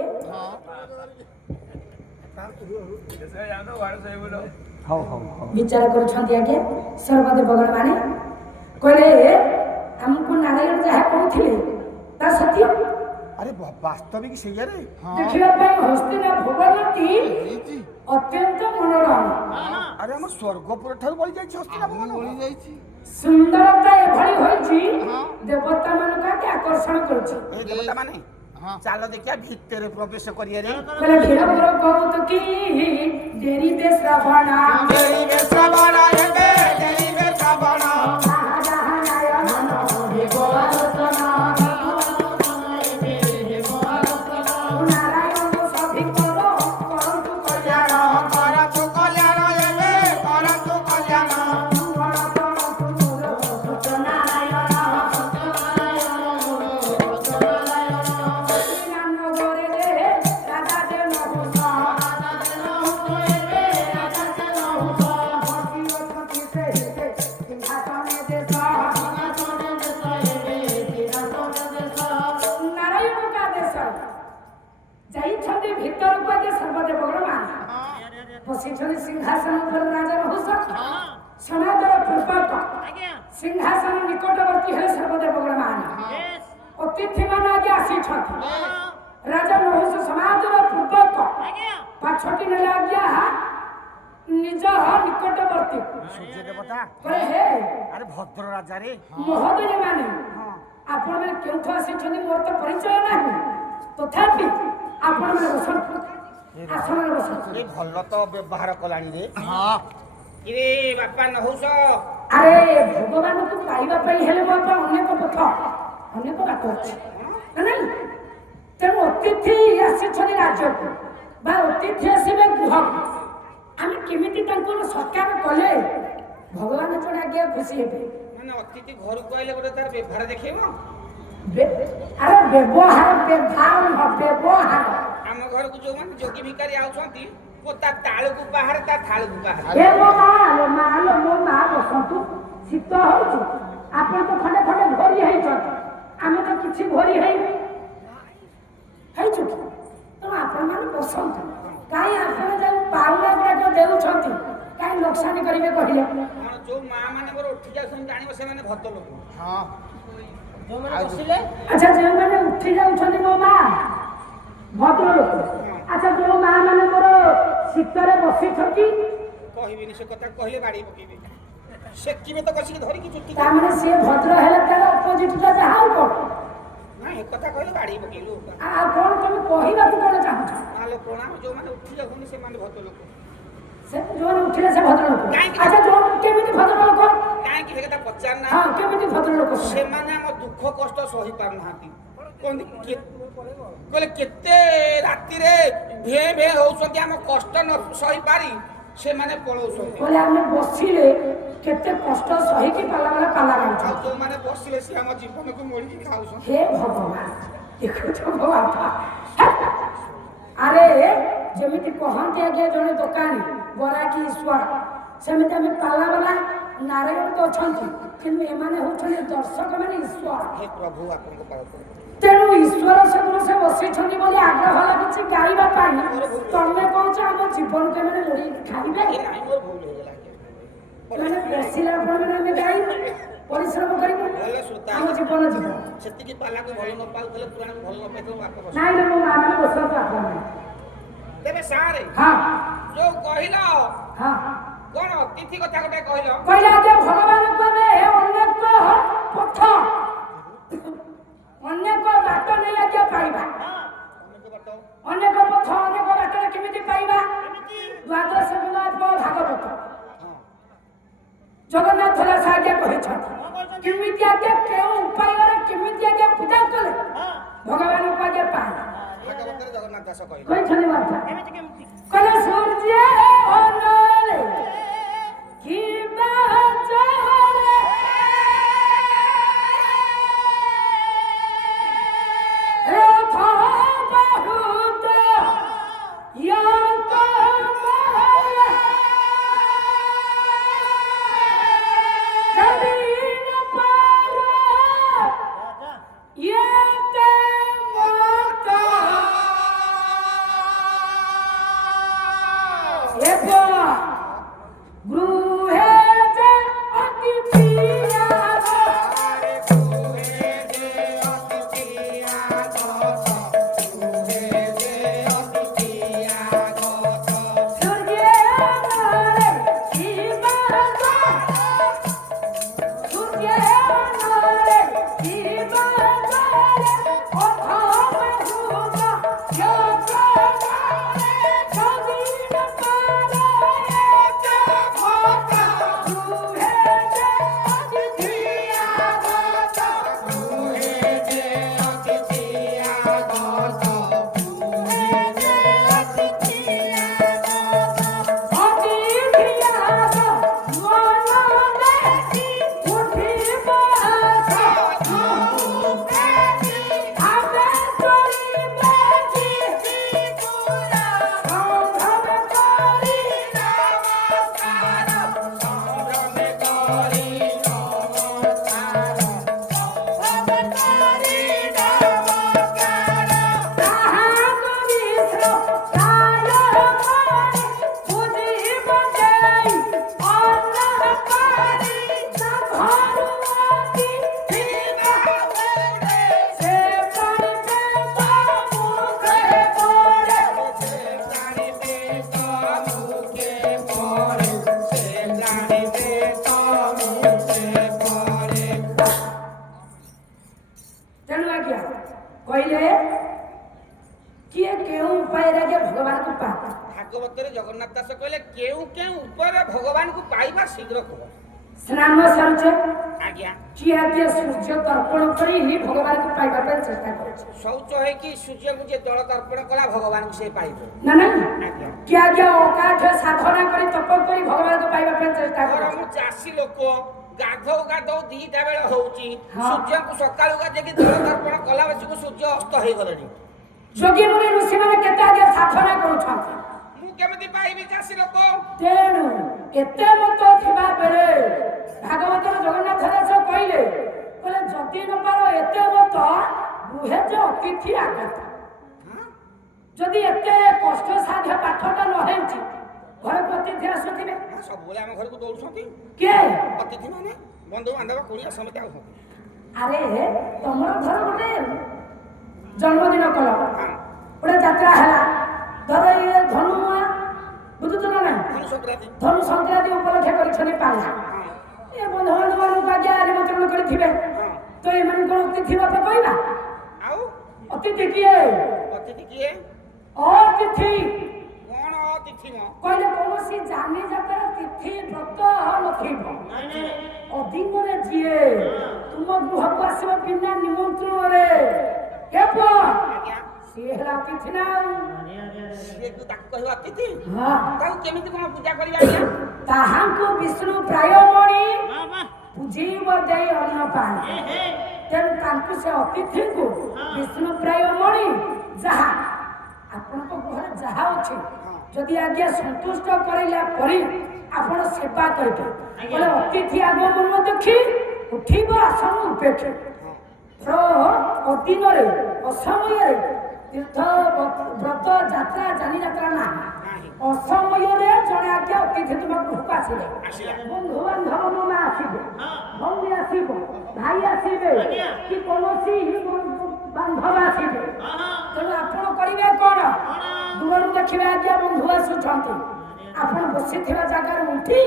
ବିଚାର କରୁଛନ୍ତି ଆଜ୍ଞା ସର୍ବଦେବଗଣ ମାନେ କହିଲେ ଆମକୁ ନାରାୟଣ ଯାହା କହୁଥିଲେ ତା ସତ୍ୟ ଆରେ ବାସ୍ତବିକ ସେଇଆରେ ଦେଖିବା ପାଇଁ ହସ୍ତିନା ଭୁବନଟି ଅତ୍ୟନ୍ତ ମନୋରମ ଆରେ ଆମ ସ୍ୱର୍ଗପୁର ଠାରୁ ବଳି ଯାଇଛି ହସ୍ତିନାପୁର ବଳି ଯାଇଛି। ସୁନ୍ଦରତା ଏଭଳି ହୋଇଛି ଦେବତା ମାନଙ୍କୁ ଆଗେ ଆକର୍ଷଣ କରୁଛି ଏଇ ଦେବତା ମାନେ ଚାଲ ଦେଖିବା ଭିତରେ ପ୍ରବେଶ କରିବାରେ। କହିଲେ ଭିଡ଼ ମୋର କହୁତ କି ଡେରିବେ ଶ୍ରବଣ ଡେରିବେ ଶ୍ରବଣ ହେବେ ଡେରିବେ ଶ୍ରବଣ ଯାହା ଯାହା ନାରାୟଣ ହେବ ଆଲୋଚନା ନାରାୟଣ ସଭିଙ୍କର କରନ୍ତୁ କଲ୍ୟାଣ କରନ୍ତୁ କଲ୍ୟାଣ ହେବେ କରନ୍ତୁ କଲ୍ୟାଣ ଯାଇଛନ୍ତି ଭିତରକୁ ଆଗେ ସର୍ବଦେବଗଣ ମାନେ ବସିଛନ୍ତି ସିଂହାସନ ଉପରେ ରାଜା ରହୁଛ ସନାତନ ପୂର୍ବକ ସିଂହାସନ ନିକଟବର୍ତ୍ତୀ ହେଲେ ସର୍ବଦେବଗଣ ମାନେ ଅତିଥି ମାନେ ଆଗେ ଆସିଛନ୍ତି ରାଜା ନହୁଷ ସମାଜର ପୂର୍ବକ ପାଛଟି ନେଲେ ଆଜ୍ଞା ନିଜ ନିକଟବର୍ତ୍ତୀ ସୂର୍ଯ୍ୟ ଦେବତା କହିଲେ ହେ ଆରେ ଭଦ୍ର ରାଜାରେ ମହୋଦୟ ମାନେ ଆପଣମାନେ କେଉଁଠୁ ଆସିଛନ୍ତି ମୋର ତ ପରିଚୟ ନାହିଁ ତଥାପି ଆପଣମାନେ ବସନ୍ତୁ ଆସନରେ ବସନ୍ତୁ ଏ ଭଲ ତ ବ୍ୟବହାର କଲାଣି ରେ। ହଁ ଇରେ ବାପା ନହୁସ ଆରେ ଭଗବାନଙ୍କୁ ପାଇବା ପାଇଁ ହେଲେ ମୋ ପାଇଁ ଅନେକ ପଥ ଅନେକ ବାଟ ଅଛି ନା ନାଇଁ ତେଣୁ ଅତିଥି ଆସିଛନ୍ତି ରାଜ୍ୟକୁ ବା ଅତିଥି ଆସିବେ ଗୃହକୁ ଆମେ କେମିତି ତାଙ୍କୁ ସତ୍କାର କଲେ ଭଗବାନ ଜଣେ ଆଜ୍ଞା ଖୁସି ହେବେ ମାନେ ଅତିଥି ଘରକୁ ଆଇଲେ ଗୋଟେ ତାର ବ୍ୟବହାର ଦେଖେଇବ। ଆରେ ବ୍ୟବହାର ବ୍ୟବହାର ଆମ ଘରକୁ ଯୋଉମାନେ ଯୋଗୀ ଭିକାରୀ ଆଉଛନ୍ତି ଓ ତା ତାଳୁକୁ ବାହାରେ ତା ଥାଳୁକୁ ବାହାରେ। ଏ ମୋ ମା ବସନ୍ତୁ ଶୀତ ହଉଛି ଆପଣ ତ ଖଣ୍ଡେ ଖଣ୍ଡେ ଘୋରି ହେଇଛନ୍ତି ଆମେ ତ କିଛି ଘୋରି ହେଇଛୁ ତେଣୁ ଆପଣମାନେ ବସନ୍ତୁ କାହିଁ ଆପଣ ଯୋଉ ପାଉଣା ଗୁଡାକ ଦେଉଛନ୍ତି କାହିଁ ଲୋକସାନି କରିବେ କହିଲେ କଣ ଯୋଉ ମା ମାନଙ୍କର ଉଠି ଯାଉଛନ୍ତି ଜାଣିବ ସେମାନେ ଭଦ୍ର ଲୋକ। ହଁ ଆଚ୍ଛା ଯେଉଁମାନେ ଉଠି ଯାଉଛନ୍ତି ମୋ ମା ଭଦ୍ର ଲୋକ ଆଚ୍ଛା ଯୋଉ ମା ମାନେ ମୋର ଶୀତରେ ବସିଛନ୍ତି କହିବିନି ସେ କଥା କହିଲେ ବାଡେଇ ପକେଇବେ ସେକିବେ ତ କଷିକି ଧରିକି ଚୁଟି ତାମାନେ ସିଏ ଭଦ୍ର ହେଲେ ତାର ଅପୋଜିଟଟା ଯାହା ଆଉ କଣ ନା ଏ କଥା କହିଲେ ବାଡେଇ ପକେଇଲୁ। ଆଉ କଣ ତମେ କହିବାକୁ କଣ ଚାହୁଁଛ ନହେଲେ ପ୍ରଣାମ ଯୋଉମାନେ ଉଠି ଯାଉଛନ୍ତି ସେମାନେ ଭଦ୍ର ଲୋକ। ସେ ଯୋଉମାନେ ଉଠିଲେ ସେ ଭଦ୍ର ଲୋକ କାହିଁକି? ଆଚ୍ଛା ଯୋଉ କେମିତି ଭଦ୍ର ଲୋକ କାହିଁକି ସେ କଥା ପଚାରୁନା? ହଁ କେମିତି ଭଦ୍ର ଲୋକ ସେମାନେ ଆମ ଦୁଃଖ କଷ୍ଟ ସହି ପାରୁନାହାନ୍ତି କହନ୍ତି କହିଲେ କେତେ ରାତିରେ ଭେ ଭେ ହଉଛନ୍ତି ଆମ କଷ୍ଟ ନ ସହି ପାରି ସେମାନେ ପଳଉଛନ୍ତି କହିଲେ ଆମେ ବସିଲେ କେତେ କଷ୍ଟ ସହିକି ପାଲା ଗାଉଛୁ। ଆଉ ଯୋଉମାନେ ବସିଲେ ସେ ଆମ ଜୀବନକୁ ମୋଡ଼ିକି ଖାଉଛନ୍ତି। ହେ ଭଗବାନ ଦେଖୁଛ ବାପା ଆରେ ଯେମିତି କହନ୍ତି ଆଜ୍ଞା ଜଣେ ଦୋକାନୀ ବରା କି ଈଶ୍ୱର ସେମିତି ଆମେ ପାଲା ବାଲା ନାରାୟଣ ତ ଅଛନ୍ତି କିନ୍ତୁ ଏମାନେ ହଉଛନ୍ତି ଦର୍ଶକ ମାନେ ଈଶ୍ୱର। ହେ ପ୍ରଭୁ ଆପଣଙ୍କ ପାଖ ତେଣୁ ଈଶ୍ୱର ସେଗୁলো ସେ ବସିଛନ୍ତି ବୋଲି ଆଗ୍ରହ ଲାଗୁଛି ଗାଇବା ପାଇଁ। ତମେ କହୁଛ ଆମ ଜୀବନକୁ ଏମାନେ ମୋଡ଼ିକି ଖାଇବେ। ନାଇଁ ମୋର ଭୁଲ ହେଇଗଲା ମାନେ ବସିଲା ଆପଣ ମାନେ ଆମେ ଗାଇବୁ ପରିଶ୍ରମ କରିବୁ ଭଲ ଶ୍ରୋତା ଆମ ଜୀବନ ଯିବ। ସେତିକି ପାଲାକୁ ଭଲ ନ ପାଉଥିଲେ ପୁରାଣକୁ ଭଲ ନ ପାଇଥିଲେ ବାପ ବସ ନାଇଁ ନା ମୋ ମାମା ବସନ୍ତୁ ଆପଣ। ତେବେ ସାରେ ହଁ ଯୋଉ କହିଲ ହଁ କଣ ତିଥି କଥା ଗୋଟେ କହିଲ କହିଲେ ଆଜ୍ଞା ଭଗବାନଙ୍କୁ ଆମେ ଅନେକ ପଥ ଅନେକ ବାଟ ନେଇ ଆଜ୍ଞା ପାଇବା। ଅନେକ ପଥ ଅନେକ ବାଟରେ କେମିତି ପାଇବା? ଦ୍ୱାଦଶ ଭାଗବତ ଜଗନ୍ନାଥ ଦାସ ଆଜ୍ଞା କହିଛନ୍ତି କେମିତି ଆଜ୍ଞା କେଉଁ ଉପାୟରେ କେମିତି ଆଜ୍ଞା ପୂଜା କଲେ ଭଗବାନଙ୍କୁ ଆଜ୍ଞା ପାଇବା। ଭାଗବତରେ ଜଗନ୍ନାଥ ଦାସ କହିଲେ କହିଛନ୍ତି ବାପା କହିଲେ ସୂର୍ଯ୍ୟ ଅନଲେ କିବା ଜଳେ ରଥ ବହୁତ ୟଙ୍କ ମହଲା ଯଦି ନ ପାର ଏତେ ମତ ଗୃহে ଯେ ଅତିଥି ତେଣୁ ଆଜ୍ଞା କହିଲେ କିଏ କେଉଁ ଉପାୟରେ ଆଜ୍ଞା ଭଗବାନଙ୍କୁ ପାଇବା। ଭାଗବତରେ ଜଗନ୍ନାଥ ଦାସ କହିଲେ କେଉଁ କେଉଁ ଉପରେ ଭଗବାନଙ୍କୁ ପାଇବା ଶୀଘ୍ର କୁହ। ସ୍ନାନ ସାରୁଛେ ଆଜ୍ଞା କିଏ ଆଜ୍ଞା ସୂର୍ଯ୍ୟ ତର୍ପଣ କରି ଭଗବାନଙ୍କୁ ପାଇବା ପାଇଁ ଚେଷ୍ଟା କରୁଛି। ଶୌଚ ହେଇକି ସୂର୍ଯ୍ୟଙ୍କୁ ଯିଏ ଜଳ ତର୍ପଣ କଲା ଭଗବାନଙ୍କୁ ସେ ପାଇବ। ନା ନାଇଁ ଆଜ୍ଞା କିଏ ଆଜ୍ଞା ଅକାଠ ସାଧନା କରି ତପ କରି ଭଗବାନଙ୍କୁ ପାଇବା ପାଇଁ ଚେଷ୍ଟା ଧର କରୁଛି। ମୁଁ ଚାଷୀ ଲୋକ ଗାଧଉ ଦିଟା ବେଳେ ହଉଛି ହଁ। ସୂର୍ଯ୍ୟଙ୍କୁ ସକାଳୁ ଗାଧେଇକି ଜଳ ତର୍ପଣ କଲା ବେଳକୁ ସୂର୍ଯ୍ୟ ଅସ୍ତ ହେଇଗଲେଣି। ଯୋଗୀ ମୁନି ଋଷିମାନେ କେତେ ଆଜ୍ଞା ସାଧନା କରୁଛନ୍ତି। ମୁଁ କେମିତି ପାଇବି ଚାଷୀ ଲୋକ? ତେଣୁ ଏତେ ମତ ଥିବା ବେଳେ ଭାଗବତର ଜଗନ୍ନାଥ ଦାସ କହିଲେ ଯଦି ନ ପାର ଏତେ ମତ ଗୃହେ ଯେ ଅତିଥି ଆଗତ। ଯଦି ଏତେ କଷ୍ଟ ସାଧ୍ୟ ପାଠଟା ନ ହେଉଛି ଘରକୁ ଅତିଥି ଆସୁଥିବେ। ସବୁବେଳେ ଆମ ଘରକୁ ଦୌଡୁଛନ୍ତି କିଏ? ଅତିଥି ମାନେ ବନ୍ଧୁବାନ୍ଧବ କୁଣିଆ ସମେତ ଆଉଛନ୍ତି। ଆରେ ତମର ଧର ଗୋଟେ ଜନ୍ମଦିନ କଲ ହଁ ଗୋଟେ ଯାତ୍ରା ହେଲା ଧର ଇଏ ଧନୁଆ ବୁଝୁଛ ନା ନାଇଁ ଧନୁ ସଂକ୍ରାନ୍ତି ଧନୁ ସଂକ୍ରାନ୍ତି ଉପଲକ୍ଷେ କରିଛନ୍ତି ପାଲା ଏ ବନ୍ଧୁବାନ୍ଧବମାନଙ୍କୁ ଆଜ୍ଞା ନିମନ୍ତ୍ରଣ କରିଥିବେ ତ ଏମାନେ କଣ ଅତିଥି ଭାବେ କହିବା? ଆଉ ଅତିଥି କିଏ? ଅତିଥି କିଏ? ଅତିଥି କଣ ଅତିଥି ମ? କହିଲେ କୌଣସି ଜାନି ଯାତ୍ରା ତିଥି ବ୍ରତ ନଥିବ ଅଦିନରେ ଯିଏ ତୁମ ଗୃହକୁ ଆସିବ ବିନା ନିମନ୍ତ୍ରଣରେ ଆଜ୍ଞା ସିଏ ହେଲା ଅତିଥି ନା ଆଉ। ସିଏ ତାକୁ କହିବ ଅତିଥି ହଁ ତାକୁ କେମିତି କଣ ପୂଜା କରିବା ଆଜ୍ଞା? ତାହାଙ୍କୁ ବିଷ୍ଣୁ ପ୍ରାୟମଣି ପୂଜିବ ଦେଇ ଅନ୍ନ ପାଣି। ତେଣୁ ତାଙ୍କୁ ସେ ଅତିଥିଙ୍କୁ ବିଷ୍ଣୁ ପ୍ରାୟମଣି ଯାହା ଆପଣଙ୍କ ଘରେ ଯାହା ଅଛି ଯଦି ଆଜ୍ଞା ସନ୍ତୁଷ୍ଟ କରିଲା ପରେ ଆପଣ ସେବା କରିବେ ବୋଲେ ଅତିଥି ଆଗମନ ଦେଖି ଉଠିବ ଆସନ ଉପେକ୍ଷା ଅଦିନରେ ଅସମୟରେ ତୀର୍ଥ ବ୍ରତ ଯାତ୍ରା ଯାନିଯାତ୍ରା ନାହିଁ। ଅସମୟରେ ଜଣେ ଆଜ୍ଞା ଅତିଥି ତୁମ ଗୃହକୁ ଆସିଲେ ବନ୍ଧୁ ବାନ୍ଧବ ନନା ଆସିବେ ଭଉଣୀ ଆସିବ ଭାଇ ଆସିବେ କି କୌଣସି ବାନ୍ଧବ ଆସିବେ ତେଣୁ ଆପଣ କରିବେ କଣ ଦୂରରୁ ଦେଖିବେ ଆଜ୍ଞା ବନ୍ଧୁ ଆସୁଛନ୍ତି ଆପଣ ବସିଥିବା ଜାଗାରୁ ଉଠି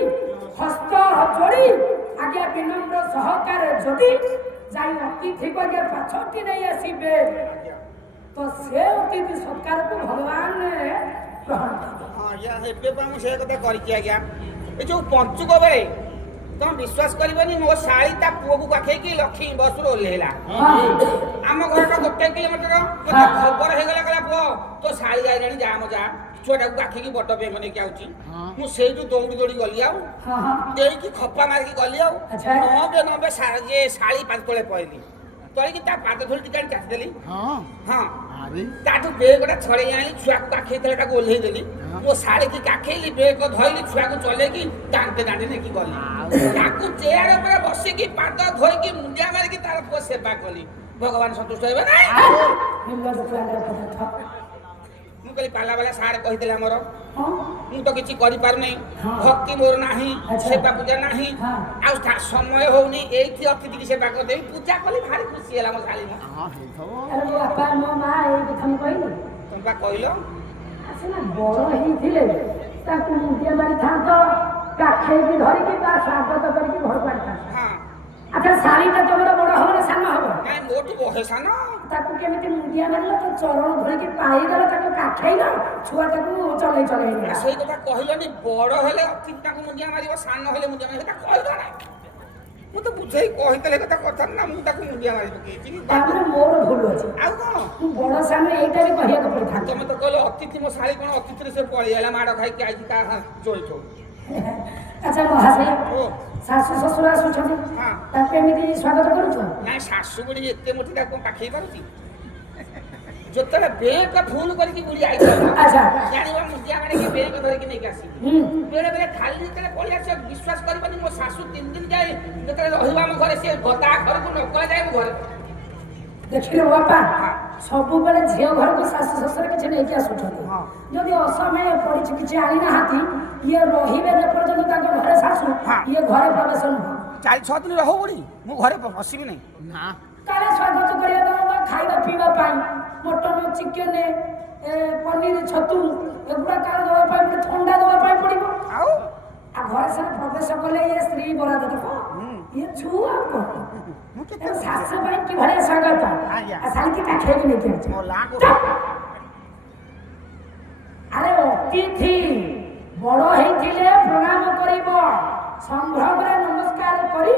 ହସ୍ତ ଯୋଡ଼ି ଆଜ୍ଞା ବିନମ୍ର ସହକାରେ ଯଦି ଯାଇ ଅତିଥିକୁ ଆଜ୍ଞା ପାଛଟି ନେଇ ଆସିବେ ତ ସେ ଅତିଥି ସତ୍କାରକୁ ଭଗବାନ ଗ୍ରହଣ କରିବେ। ହଁ ଆଜ୍ଞା ଏବେ ପାଇଁ ମୁଁ ସେ କଥା କରିଛି ଆଜ୍ଞା। ଏ ଯୋଉ ପଞ୍ଚୁକ ବେଳେ ତମେ ବିଶ୍ୱାସ କରିବନି ମୋ ଶାଳୀ ତା ପୁଅକୁ ପାଖେଇକି ଲକ୍ଷ୍ମୀ ବସରୁ ଓହ୍ଲେଇଲା। ଆମ ଘରଟା 1 କିଲୋମିଟର ମତେ ଖବର ହେଇଗଲା କହିଲା ପୁଅ ତୋ ଶାଳୀ ଆଇଲାଣି ଯା ମୋ ଯା ଛୁଆଟାକୁ ପାଖେଇକି ବଟ ବେଙ୍ଗ ନେଇକି ଆଉଛି। ମୁଁ ସେଇଠୁ ଦୌଡ଼ି ଦୌଡ଼ି ଗଲି ଆଉ ଦେଇକି ଖପା ମାରିକି ଗଲି ଆଉ ନବେ ଶାଳୀ ପାଦ ତଳେ ପଇଲି ତଳିକି ତା ପାଦ ଧୂଳି ଟିକେ କାଟିଦେଲି। ହଁ ତାଠୁ ବେଗଟା ଛଡ଼େଇ ଆଣି ଛୁଆକୁ କାଖେଇଥିଲା ତାକୁ ଓହ୍ଲେଇ ଦେଲି ମୋ ଶାଳୀକି କାଖେଇଲି ବେଗ ଧଇଲି ଛୁଆକୁ ଚଲେଇକି ଦାଣ୍ଡେ ଦାଣ୍ଡେ ନେଇକି ଗଲି ତାକୁ ଚେୟାର ଉପରେ ବସିକି ପାଦ ଧୋଇକି ମୁଣ୍ଡିଆ ମାରିକି ତାର ପୁଅ ସେବା କଲି। ଭଗବାନ ସନ୍ତୁଷ୍ଟ ହେବେ ନା? ମୁଁ କହିଲି ପାଲା ବାଲା ସାର୍ କହିଥିଲେ ଆମର ମୁଁ ତ କିଛି କରିପାରୁନାହିଁ ଭକ୍ତି ମୋର ନାହିଁ ସେବା ପୂଜା ନାହିଁ ଆଉ ସମୟ ହଉନି ଏଇଠି ଅତିଥିକି ସେବା କରିଦେବି ପୂଜା କଲି ଭାରି ଖୁସି ହେଲା ମୋ ଶାଳୀ। ବାପା ମୋ ମା ଏଇ କଥା ମୁଁ କହିଲି ତମେ ବା କହିଲ ସିନା ବଡ ହେଇଥିଲେ ତାକୁ ମୁଣ୍ଡିଆ ମାରିଥାନ୍ତ କାଖେଇକି ଧରିକି ତା ସ୍ୱାଗତ କରିକି ଘରକୁ ଆଣିଥାନ୍ତ। ଆଚ୍ଛା ଶାଳୀଟା ତମର ବଡ ହବ ନା ସାନ ହବ? ନାଇଁ ମୋଠୁ ବହେ ସାନ। ତାକୁ କେମିତି ମୁଣ୍ଡିଆ ମାରିଲ ତ ଚରଣ ଧରିକି ପାଇଗଲ ତାକୁ କାଖେଇଲ ଛୁଆ ତାକୁ ଚଲେଇ ଚଲେଇ ସେଇ କଥା କହିଲନି ବଡ ହେଲେ ଅତିଥି ତାକୁ ମୁଣ୍ଡିଆ ମାରିବ ସାନ ହେଲେ ମୁଣ୍ଡିଆ ମାରିବ କଥା କହିଲ ନା ମୁଁ ତ ବୁଝେଇ କହିଥିଲେ କଥା ନା ମୁଁ ତାକୁ ମୁଣ୍ଡିଆ ମାରି ପକେଇଛି। ତାପରେ ମୋର ଭୁଲ ଅଛି ଆଉ କଣ ମୁଁ ବଡ ସାନ ଏଇଟା ବି କହିବାକୁ ପଡିଥାନ୍ତା। ତମେ ତ କହିଲ ଅତିଥି ମୋ ଶାଳୀ କଣ ଅତିଥିରେ ସେ ପଳେଇଲା ମାଡ଼ ଖାଇକି ଆଇଛି ତା ଚୋଇଠୁ। ଆଚ୍ଛା ମହାଶୟ ଶାଶୁ ଶ୍ୱଶୁର ଆସୁଛନ୍ତି ତାକୁ ଏମିତି ସ୍ୱାଗତ କରୁଛ? ନାଇଁ ଶାଶୁ ବୁଢୀ ଏତେ ମୋଟି ତାକୁ କଣ ପାଖେଇ ପାରୁଛି? ଯେତେବେଳେ ବେଗ ଫୁଲ କରିକି ବୁଢୀ ଆଇଛ ଜାଣିବ ମୁଣ୍ଡିଆ ମାରିକି ବେଗ ଧରିକି ନେଇକି ଆସିବି। ବେଳେ ବେଳେ ଖାଲି ଯେତେବେଳେ ପଳେଇ ଆସିବ ବିଶ୍ୱାସ କରିବନି ମୋ ଶାଶୁ 3 ଦିନ ଯାଏ ଯେତେବେଳେ ରହିବ ଆମ ଘରେ ସେ ଗଦା ଘରକୁ ନକଲା ଯାଏ ଘରେ ଦେଖିଲେ ବାପା ସବୁବେଳେ ଝିଅ ଘରକୁ ଶାଶୁ ଶ୍ୱଶୁର କିଛି ନେଇକି ଆସୁଛନ୍ତି ଯଦି ଅସମୟ ପଡିଛି କିଛି ଆଣିନାହାନ୍ତି ଇଏ ରହିବେ ଯେପର୍ଯ୍ୟନ୍ତ ତାଙ୍କ ଘରେ ଶାଶୁ ଇଏ ଘରେ ପ୍ରବେଶ ନୁହଁ। 4-6 ଦିନ ରହୁ ବୁଢୀ ମୁଁ ଘରେ ବସିବି ନାହିଁ ନା କାଳେ ସ୍ୱାଗତ କରିବା ପାଇଁ ଖାଇବା ପିଇବା ପାଇଁ ମଟନ ଚିକେନ ପନିର ଛତୁ ଏଗୁଡ଼ା କାଳେ ଦେବା ପାଇଁ ପଡ଼ିବ ଥଣ୍ଡା ଦେବା ପାଇଁ ପଡ଼ିବ ଆଉ ଘରେ ସାରା ପ୍ରବେଶ କଲେ ଇଏ ସ୍ତ୍ରୀ ବରାଦ ଦେବ ଇଏ ଛୁଆ କଣ ଶାଶୁ ପାଇଁ କିଭଳିଆ ସ୍ୱାଗତ ଶାଳୀକି କାଖେଇକି ନେଇକି ଆସିଛି। ଆରେ ଅତିଥି ବଡ ହେଇଥିଲେ ପ୍ରଣାମ କରିବ ସମ୍ଭ୍ରମରେ ନମସ୍କାର କରି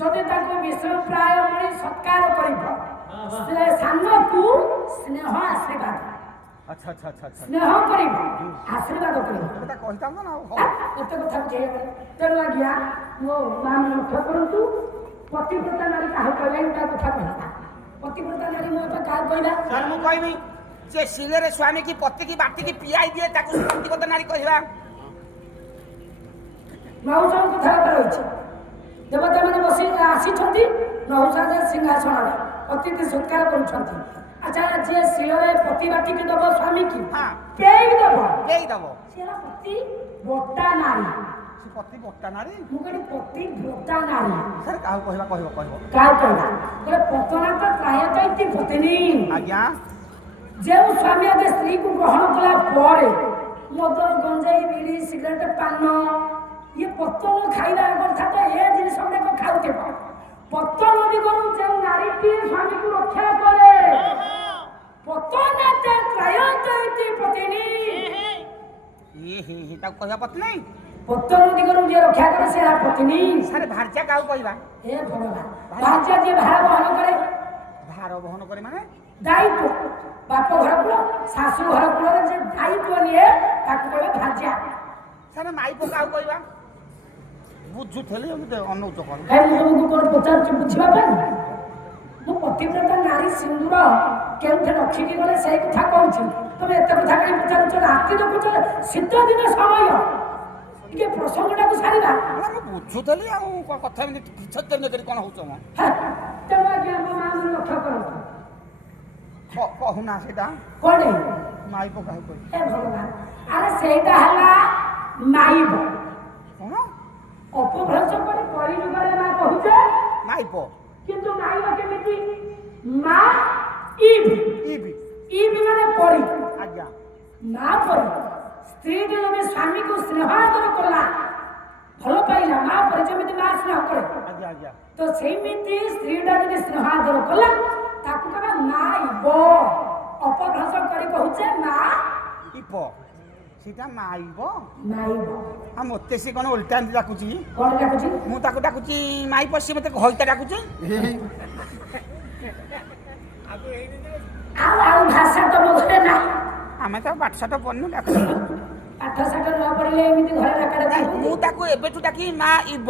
ଯଦି ତାଙ୍କୁ ବିଷ୍ଣୁ ପ୍ରାୟ ମଣି ସତ୍କାର କରିବ ସେ ସାନକୁ ସ୍ନେହ ଆଶୀର୍ବାଦ ସ୍ନେହ କରିବ ଆଶୀର୍ବାଦ କରିବ ଏତେ କଥା ବୁଝେଇବ। ତେଣୁ ଆଜ୍ଞା ମୋ ମା ଲକ୍ଷ୍ୟ କରନ୍ତୁ ପତିବ୍ରତା ନାରୀ କାହାକୁ କହିଲା ଏଇଟା କଥା କହିଲା ପତିବ୍ରତା ନାରୀ ମୋ କାହାକୁ କହିଲା ସାର୍ ମୁଁ କହିବି ସେ ଶିଳରେ ସ୍ୱାମୀ କି ପତିକି ବାଟିକି ପିଆଇ ଦିଏ ତାକୁ ପତିବ୍ରତା ନାରୀ କହିବା। ନହୁଷଙ୍କ କଥାବାର୍ତ୍ତା ରହିଛି ଦେବତାମାନେ ବସି ଆସିଛନ୍ତି ନହୁଷା ସିଂହାସନରେ ଅତିଥି ସତ୍କାର କରୁଛନ୍ତି। ଆଚ୍ଛା ଯିଏ ଶିଳରେ ପତି ବାଟିକି ଦବ ସ୍ୱାମୀ କି ପେଇ ଦବ ସେ ପତି ବଟା ନାରୀ ପତି ବଟା ନାରୀ ମୁଁ କହିଲି ପତି ବଟା ନାରୀ ସାର୍ କାହାକୁ କହିବା କହିବ କାହାକୁ କହିଲା କହିଲେ ପତନା ତ ପ୍ରାୟତଃ ଇତି ପତ୍ନୀ ଆଜ୍ଞା ଯେଉଁ ସ୍ୱାମୀ ଆଗେ ସ୍ତ୍ରୀକୁ ଗ୍ରହଣ କଲା ପରେ ମଦ ଗଞ୍ଜେଇ ବିଡ଼ି ସିଗାରେଟ ପାନ ଇଏ ପତନ ଖାଇବା ଅର୍ଥାତ ଏ ଜିନିଷ ଗୁଡାକ ଖାଉଥିବ ପତନ ଦିଗରୁ ଯେଉଁ ନାରୀଟି ସ୍ୱାମୀକୁ ରକ୍ଷା କରେ ପତନାତେ ପ୍ରାୟତଃ ଇତି ପତ୍ନୀ ତାକୁ କହିବା ପତ୍ନୀ ପତନ ଦିଗରୁ ଯିଏ ରକ୍ଷା କରେ ସେ ପତ୍ନୀ। ସାର୍ ଭାର୍ଯ୍ୟା କାହାକୁ କହିବା? ଏ ଭଗବାନ ଭାର୍ଯ୍ୟା ଯିଏ ଭାର ବହନ କରେ ଭାର ବହନ କରେ ମାନେ ଦାୟିତ୍ୱ ବାପ ଘର କୂଳ ଶାଶୁ ଘର କୂଳରେ ଯେ ଦାୟିତ୍ୱ ନିଏ ତାକୁ କହିବେ ଭାଜା। ସାର୍ ମାଇ ପକାଉ କହିବା ବୁଝୁଥିଲି ଅନଉଛ କ'ଣ କାଇଁ ମୁଁ ତମକୁ କଣ ପଚାରୁଛି ବୁଝିବା ପାଇଁ? ମୁଁ ପତିବ୍ରତା ନାରୀ ସିନ୍ଦୁର କେଉଁଠି ରଖିକି ଗଲେ ସେଇ କଥା କହୁଛି। ତମେ ଏତେ କଥା କାହିଁ ପଚାରୁଛ? ରାତି ଦେଖୁଛ, ଶୀତ ଦିନ ସମୟ, ଟିକେ ପ୍ରସଙ୍ଗଟାକୁ ସାରିବା। ମୁଁ ବୁଝୁଥିଲି ଆଉ କ'ଣ କଥା ଏମିତି କିଛତ୍ର କରି କ'ଣ ହଉଛ ମ ତେଣୁ ଆଜ୍ଞା ଆମ ମା ମାନେ ଲକ୍ଷ୍ୟ କରନ୍ତୁ। କହୁନା ସେଇଟା କଣ ମାଇ ପକାଉ କହି ଏ ଭଗବାନ, ଆରେ ସେଇଟା ହେଲା ମାଇବ। କ'ଣ ଅପଭ୍ରଂଶ କରି କଳି ଯୁଗରେ ମା କହୁଛେ, ମାଇପ କିନ୍ତୁ ମାଇବ କେମିତି? ମା ଇବ୍ ଇବି ଇବ୍ ମାନେ ପରି, ଆଜ୍ଞା ମା ପରି। ସ୍ତ୍ରୀଟି ଯଦି ସ୍ୱାମୀକୁ ସ୍ନେହ ଆଦର କଲା, ଭଲ ପାଇଲା, ମା ପରି ଯେମିତି ମା ସ୍ନେହ କରେ, ଆଜ୍ଞା ଆଜ୍ଞା ତ ସେଇମିତି ସ୍ତ୍ରୀଟା ଯଦି ସ୍ନେହ ଆଦର କଲା ତାକୁ କେବେ ମାଇବ। ଅପଭ୍ରଂଶ କରି କହୁଛେ ମା ଇପ ସେଇଟା ମାଇବ। ମାଇବ। ଆଉ ମୋତେ ସେ କ'ଣ ଓଲଟା ଏମିତି ଡାକୁଛି? କଣ ଡାକୁଛି? ମୁଁ ତାକୁ ଡାକୁଛି ମାଇପ, ସିଏ ମୋତେ ଘଇତା ଡାକୁଛି। ଆଉ ଭାଷା ତମ ଘରେ ନାହିଁ? ଆମେ ତ ପାଠଶାଠ ପଢ଼ିନୁ ଡାକୁଛୁ। ପାଠ ସାଠ ନ ପଢିଲେ ଏମିତି ଘରେ ଡାକା ମୁଁ ତାକୁ ଏବେଠୁ ଡାକି ମା ଇବ।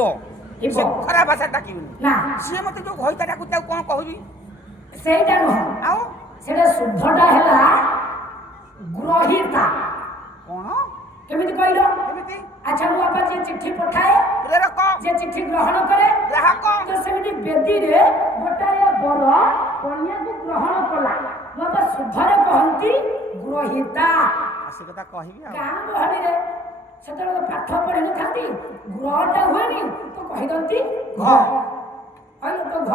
ଇବ। ସେ ଖରାପ ଭାଷା ଡାକିବିନି। ନା ସିଏ ମୋତେ ଯୋଉ ଘଇତା ଡାକୁଛି ତାକୁ କ'ଣ କହିବି? ସେଇଟା ନୁହଁ, ଆଉ ସେଇଟା ଶୁଦ୍ଧଟା ହେଲା ଗ୍ରହିତା। କ'ଣ କେମିତି କହିଲ? କେମିତି? ଆଚ୍ଛା, ମୋ ବାପା ଯିଏ ଚିଠି ପଠାଏ, ପ୍ରେରକ ଯିଏ ଚିଠି ଗ୍ରହଣ କରେ, ଗ୍ରାହକ ତ ସେମିତି ବେଦୀରେ ଗୋଟାଏ ବର କନ୍ୟାକୁ ଗ୍ରହଣ କଲା, ମୋ ବାପା ଶୁଦ୍ଧରେ କହନ୍ତି ଗ୍ରହିତା। ସେ କଥା କହିବି ଆଉ। ଗାଁ ଗହଳିରେ ସେତେବେଳେ ପାଠ ପଢିନଥାନ୍ତି, ଗ୍ରହଟା ହୁଏନି ତ କହିଦିଅନ୍ତି ଘ। କହିଲ ତ ଘ,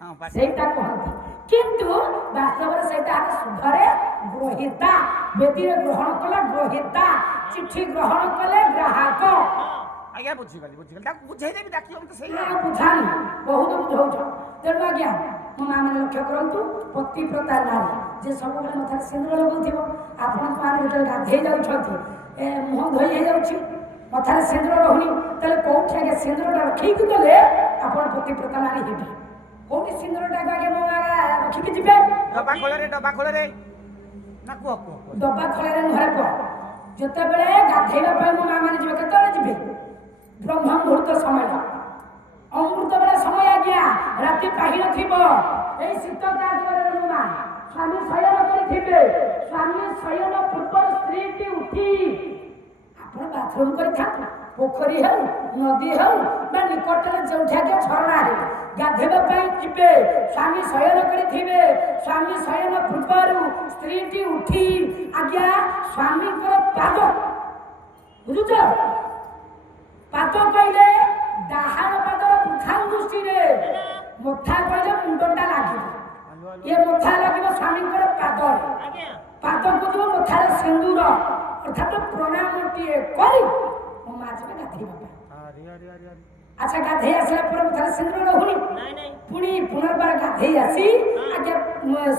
ହଁ ପାଠ ସେଇଟା କହନ୍ତି। କିନ୍ତୁ ବାସ୍ତବରେ ସେଇଟା ଶୁଦ୍ଧରେ ଗ୍ରହିତା। ବେଦୀରେ ଗ୍ରହଣ କଲା ଗ୍ରହିତା, ଚିଠି ଗ୍ରହଣ କଲେ ଗ୍ରାହକ। ଆଜ୍ଞା ବୁଝିଗଲି ବୁଝିଗଲି, ତାକୁ ବୁଝେଇଦେବି ଡାକିବ ମୋତେ ସେଇ ନା ବୁଝାନି, ବହୁତ ବୁଝଉଛ। ତେଣୁ ଆଜ୍ଞା ମୋ ମା ମାନେ ଲକ୍ଷ୍ୟ କରନ୍ତୁ, ପତିବ୍ରତା ନାରୀ ଯେ ସବୁବେଳେ ମଥାରେ ସିନ୍ଦୁର ଲଗାଉଥିବ, ଆପଣଙ୍କ ମାନେ ଯେତେବେଳେ ଗାଧେଇ ଯାଉଛନ୍ତି, ମୁହଁ ଧୋଇ ହେଇଯାଉଛି, ମଥାରେ ସିନ୍ଦୁର ରହୁନି, ତାହେଲେ କୋଉଠି ଆଜ୍ଞା ସିନ୍ଦୁରଟା ରଖିକି ଗଲେ ଆପଣ ପତିବ୍ରତା ନାରୀ ହେବେ? କୋଉଠି ସିନ୍ଦୁରଟାକୁ ଆଜ୍ଞା ମୋ ମା ରଖିକି ଯିବେ? ଡବା ଖୋଳରେ ନା କୁହ କୁହ କୁହ। ଡବା ଖୋଳରେ ନୁହେଁ ପୁଅ। ଯେତେବେଳେ ଗାଧେଇବା ପାଇଁ ମୋ ମା ମାନେ ଯିବେ, କେତେବେଳେ ଯିବେ? ବ୍ରହ୍ମ ମୁହୂର୍ତ୍ତ ସମୟ, ଅମୃତ ବେଳା ସମୟ ଆଜ୍ଞା, ରାତି ପାହିନଥିବ। ଏଇ ଶୀତ କାଳରେ ମା ସ୍ୱାମୀ ଶୟନ କରିଥିବେ, ସ୍ୱାମୀ ଶୟନ ପୂର୍ବରୁ ସ୍ତ୍ରୀଟି ଉଠି ଆପଣ ବାଥରୁମ କରିଥାନ୍ତି, ପୋଖରୀ ହେଉ ନଦୀ ହେଉ ବା ନିକଟରେ ଯେଉଁଠି ଆଜ୍ଞା ଝରଣା ହେଉ ଗାଧେଇବା ପାଇଁ ଯିବେ, ସ୍ୱାମୀ ଶୟନ କରିଥିବେ, ସ୍ୱାମୀ ଶୟନ ପୂର୍ବରୁ ସ୍ତ୍ରୀଟି ଉଠି ଆଜ୍ଞା ସ୍ୱାମୀଙ୍କର ପାଦ, ବୁଝୁଛ? ପାଦ କହିଲେ ଡାହାଣ ପାଦର ବୃଦ୍ଧାଙ୍ଗୁଷ୍ଠୀରେ, ମଥା କହିଲେ ମୁଣ୍ଡଟା ଲାଗିବ, ଇଏ ମଥା ଲାଗିବ ସ୍ୱାମୀଙ୍କର ପାଦରେ, ପାଦକୁ ଯିବ ମଥାର ସିନ୍ଦୁର, ଅର୍ଥାତ ପ୍ରଣାମଟିଏ କରି ମୋ ମା ଯିବେ ଗାଧେଇବା ପାଇଁ। ଆଚ୍ଛା, ଗାଧେଇ ଆସିଲା ପରେ ମଥାରେ ସିନ୍ଦୁର ରହୁନି, ପୁଣି ପୁନର୍ବାର ଗାଧେଇ ଆସି ଆଜ୍ଞା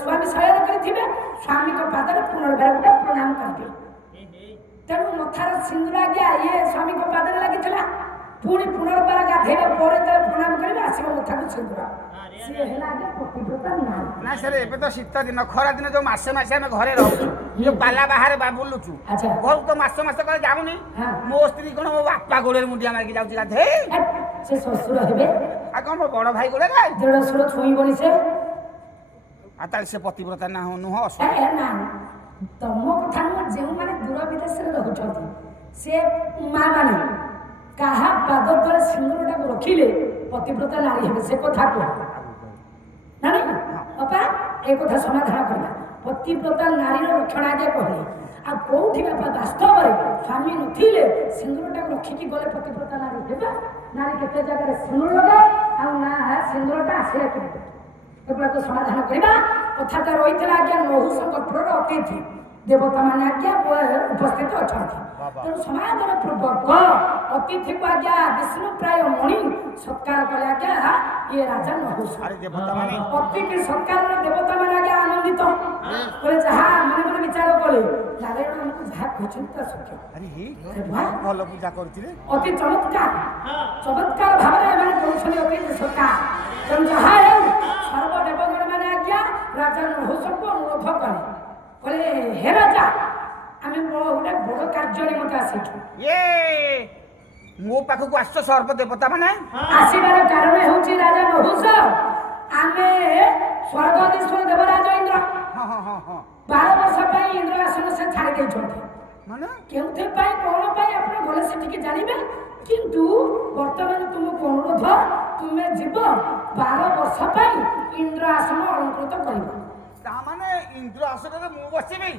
ସ୍ୱାମୀ ଶୟନ କରିଥିବେ, ସ୍ୱାମୀଙ୍କ ପାଦରେ ପୁନର୍ବାର ଗୋଟେ ପ୍ରଣାମ କରିବେ। ତେଣୁ ମଥାର ସିନ୍ଦୁର ଆଜ୍ଞା ଇଏ ସ୍ୱାମୀଙ୍କ ପାଦରେ ଲାଗିଥିଲା, ପୁଣି ପୁନର୍ବାର ଗାଧେଇବା ପରେ ଯେତେବେଳେ ପ୍ରଣାମ କରିବେ ଆସିବ ମଥାକୁ ସିନ୍ଦୁର। ସିଏ ହେଲା ଆଜ୍ଞା ପତିବ୍ରତା ନାରୀ। ନା ସାର୍ ଏବେ ତ ଶୀତ ଦିନ, ଖରା ଦିନ ଯୋଉ ମାସେ ମାସେ ଆମେ ଘରେ ରହୁଛୁ, ଯୋଉ ପାଲା ବାହାରେ ବୁଲୁଛୁ, ଆଚ୍ଛା। ଘରକୁ ତ ମାସ ମାସ କଲେ ଯାଉନି। ହଁ। ମୋ ସ୍ତ୍ରୀ କ'ଣ ମୋ ବାପା ଗୋଡ଼ରେ ମୁଣ୍ଡିଆ ମାରିକି ଯାଉଛି ଗାଧେଇ? ସେ ଶ୍ୱଶୁର ହେବେ, ଆଉ କ'ଣ ମୋ ବଡ଼ ଭାଇ ଗୋଡ଼ରେ? ଦେଢ଼ଶୁର ଛୁଇଁବନି ସେ। ଆଉ ତାହେଲେ ସେ ପତିବ୍ରତା ନୁହଁ? ନା ତମ କଥା ନୁହଁ, ଯେଉଁମାନେ ଦୂର ବିଦେଶରେ ରହୁଛନ୍ତି ସେ ମା ମାନେ କାହା ପାଦ ତଳେ ସିନ୍ଦୁରଟାକୁ ରଖିଲେ ପତିବ୍ରତା ନାରୀ ହେବେ, ସେ କଥା କୁହ ନା ନାଇଁ ବାପା? ଏ କଥା ସମାଧାନ କରିବା। ପତିବ୍ରତା ନାରୀର ଲକ୍ଷଣ ଆଗେ କହିଲେ, ଆଉ କୋଉଠି ବାପା ବାସ୍ତବରେ ସ୍ୱାମୀ ନଥିଲେ ସିନ୍ଦୁରଟାକୁ ରଖିକି ଗଲେ ପତିବ୍ରତା ନାରୀ ହେବେ? ନାରୀ କେତେ ଜାଗାରେ ସିନ୍ଦୁର ଲଗାଏ, ଆଉ ନା ସିନ୍ଦୁରଟା ଆସିଲା କେମିତି? ଏଗୁଡ଼ାକ ସମାଧାନ କରିବା। କଥାଟା ରହିଥିଲା ଆଜ୍ଞା ନହୁଷଙ୍କ ପୁରର ଅତିଥି ଦେବତା ମାନେ ଆଜ୍ଞା ଉପସ୍ଥିତ ଅଛନ୍ତି, ତେଣୁ ସମାଧାନ ପୂର୍ବକ ଅତିଥିକୁ ଆଜ୍ଞା ବିଷ୍ଣୁ ପ୍ରାୟ ମଣି ସତ୍କାର କଲେ ଆଜ୍ଞା ଇଏ ରାଜା ନହୁଷ। ଅତିଥି ସତ୍କାରର ଦେବତା ମାନେ ଆଜ୍ଞା ଆନନ୍ଦିତ କଲେ, ଯାହା ମନେ ମନେ ବିଚାର କଲେ ନାରାୟଣ ଆମକୁ ଯାହା କହିଛନ୍ତି ତା ସତ୍ୟ, ଭଲ ପୂଜା କରୁଥିଲେ, ଅତି ଚମତ୍କାର ଭାବରେ ଏମାନେ କରୁଛନ୍ତି ଅତିଥି ସତ୍କାର। ତେଣୁ ଯାହା ହେଉ ସର୍ବଦେବଗଣ ମାନେ ଆଜ୍ଞା ରାଜା ବଡ଼ କାର୍ଯ୍ୟ ନିମନ୍ତେ ଆସିଛୁ। ଏ ମୋ ପାଖକୁ ଆସୁଛ ସର୍ବ ଦେବତା ମାନେ ଆସିବାର କାରଣ ହେଉଛି ରାଜା ନହୁଷ ଆମେ ସ୍ୱର୍ଗଧୀଶ୍ୱର ଦେବରାଜ ଇନ୍ଦ୍ର ହଁ ହଁ ହଁ ହଁ 12 ବର୍ଷ ପାଇଁ ଇନ୍ଦ୍ର ଆସନ ସେ ଛାଡ଼ି ଦେଇଛନ୍ତି। ମାନେ କେଉଁଥିପାଇଁ କ'ଣ ପାଇଁ ଆପଣ ଗଲେ ସେଠିକି ଜାଣିବେ, କିନ୍ତୁ ବର୍ତ୍ତମାନ ତୁମକୁ ଅନୁରୋଧ ତୁମେ ଯିବ 12 ବର୍ଷ ପାଇଁ ଇନ୍ଦ୍ର ଆସନ ଅଳଙ୍କୃତ କରିବ। ତାମାନେ ଇନ୍ଦ୍ର ଆସନରେ ମୁଁ ବସିବି?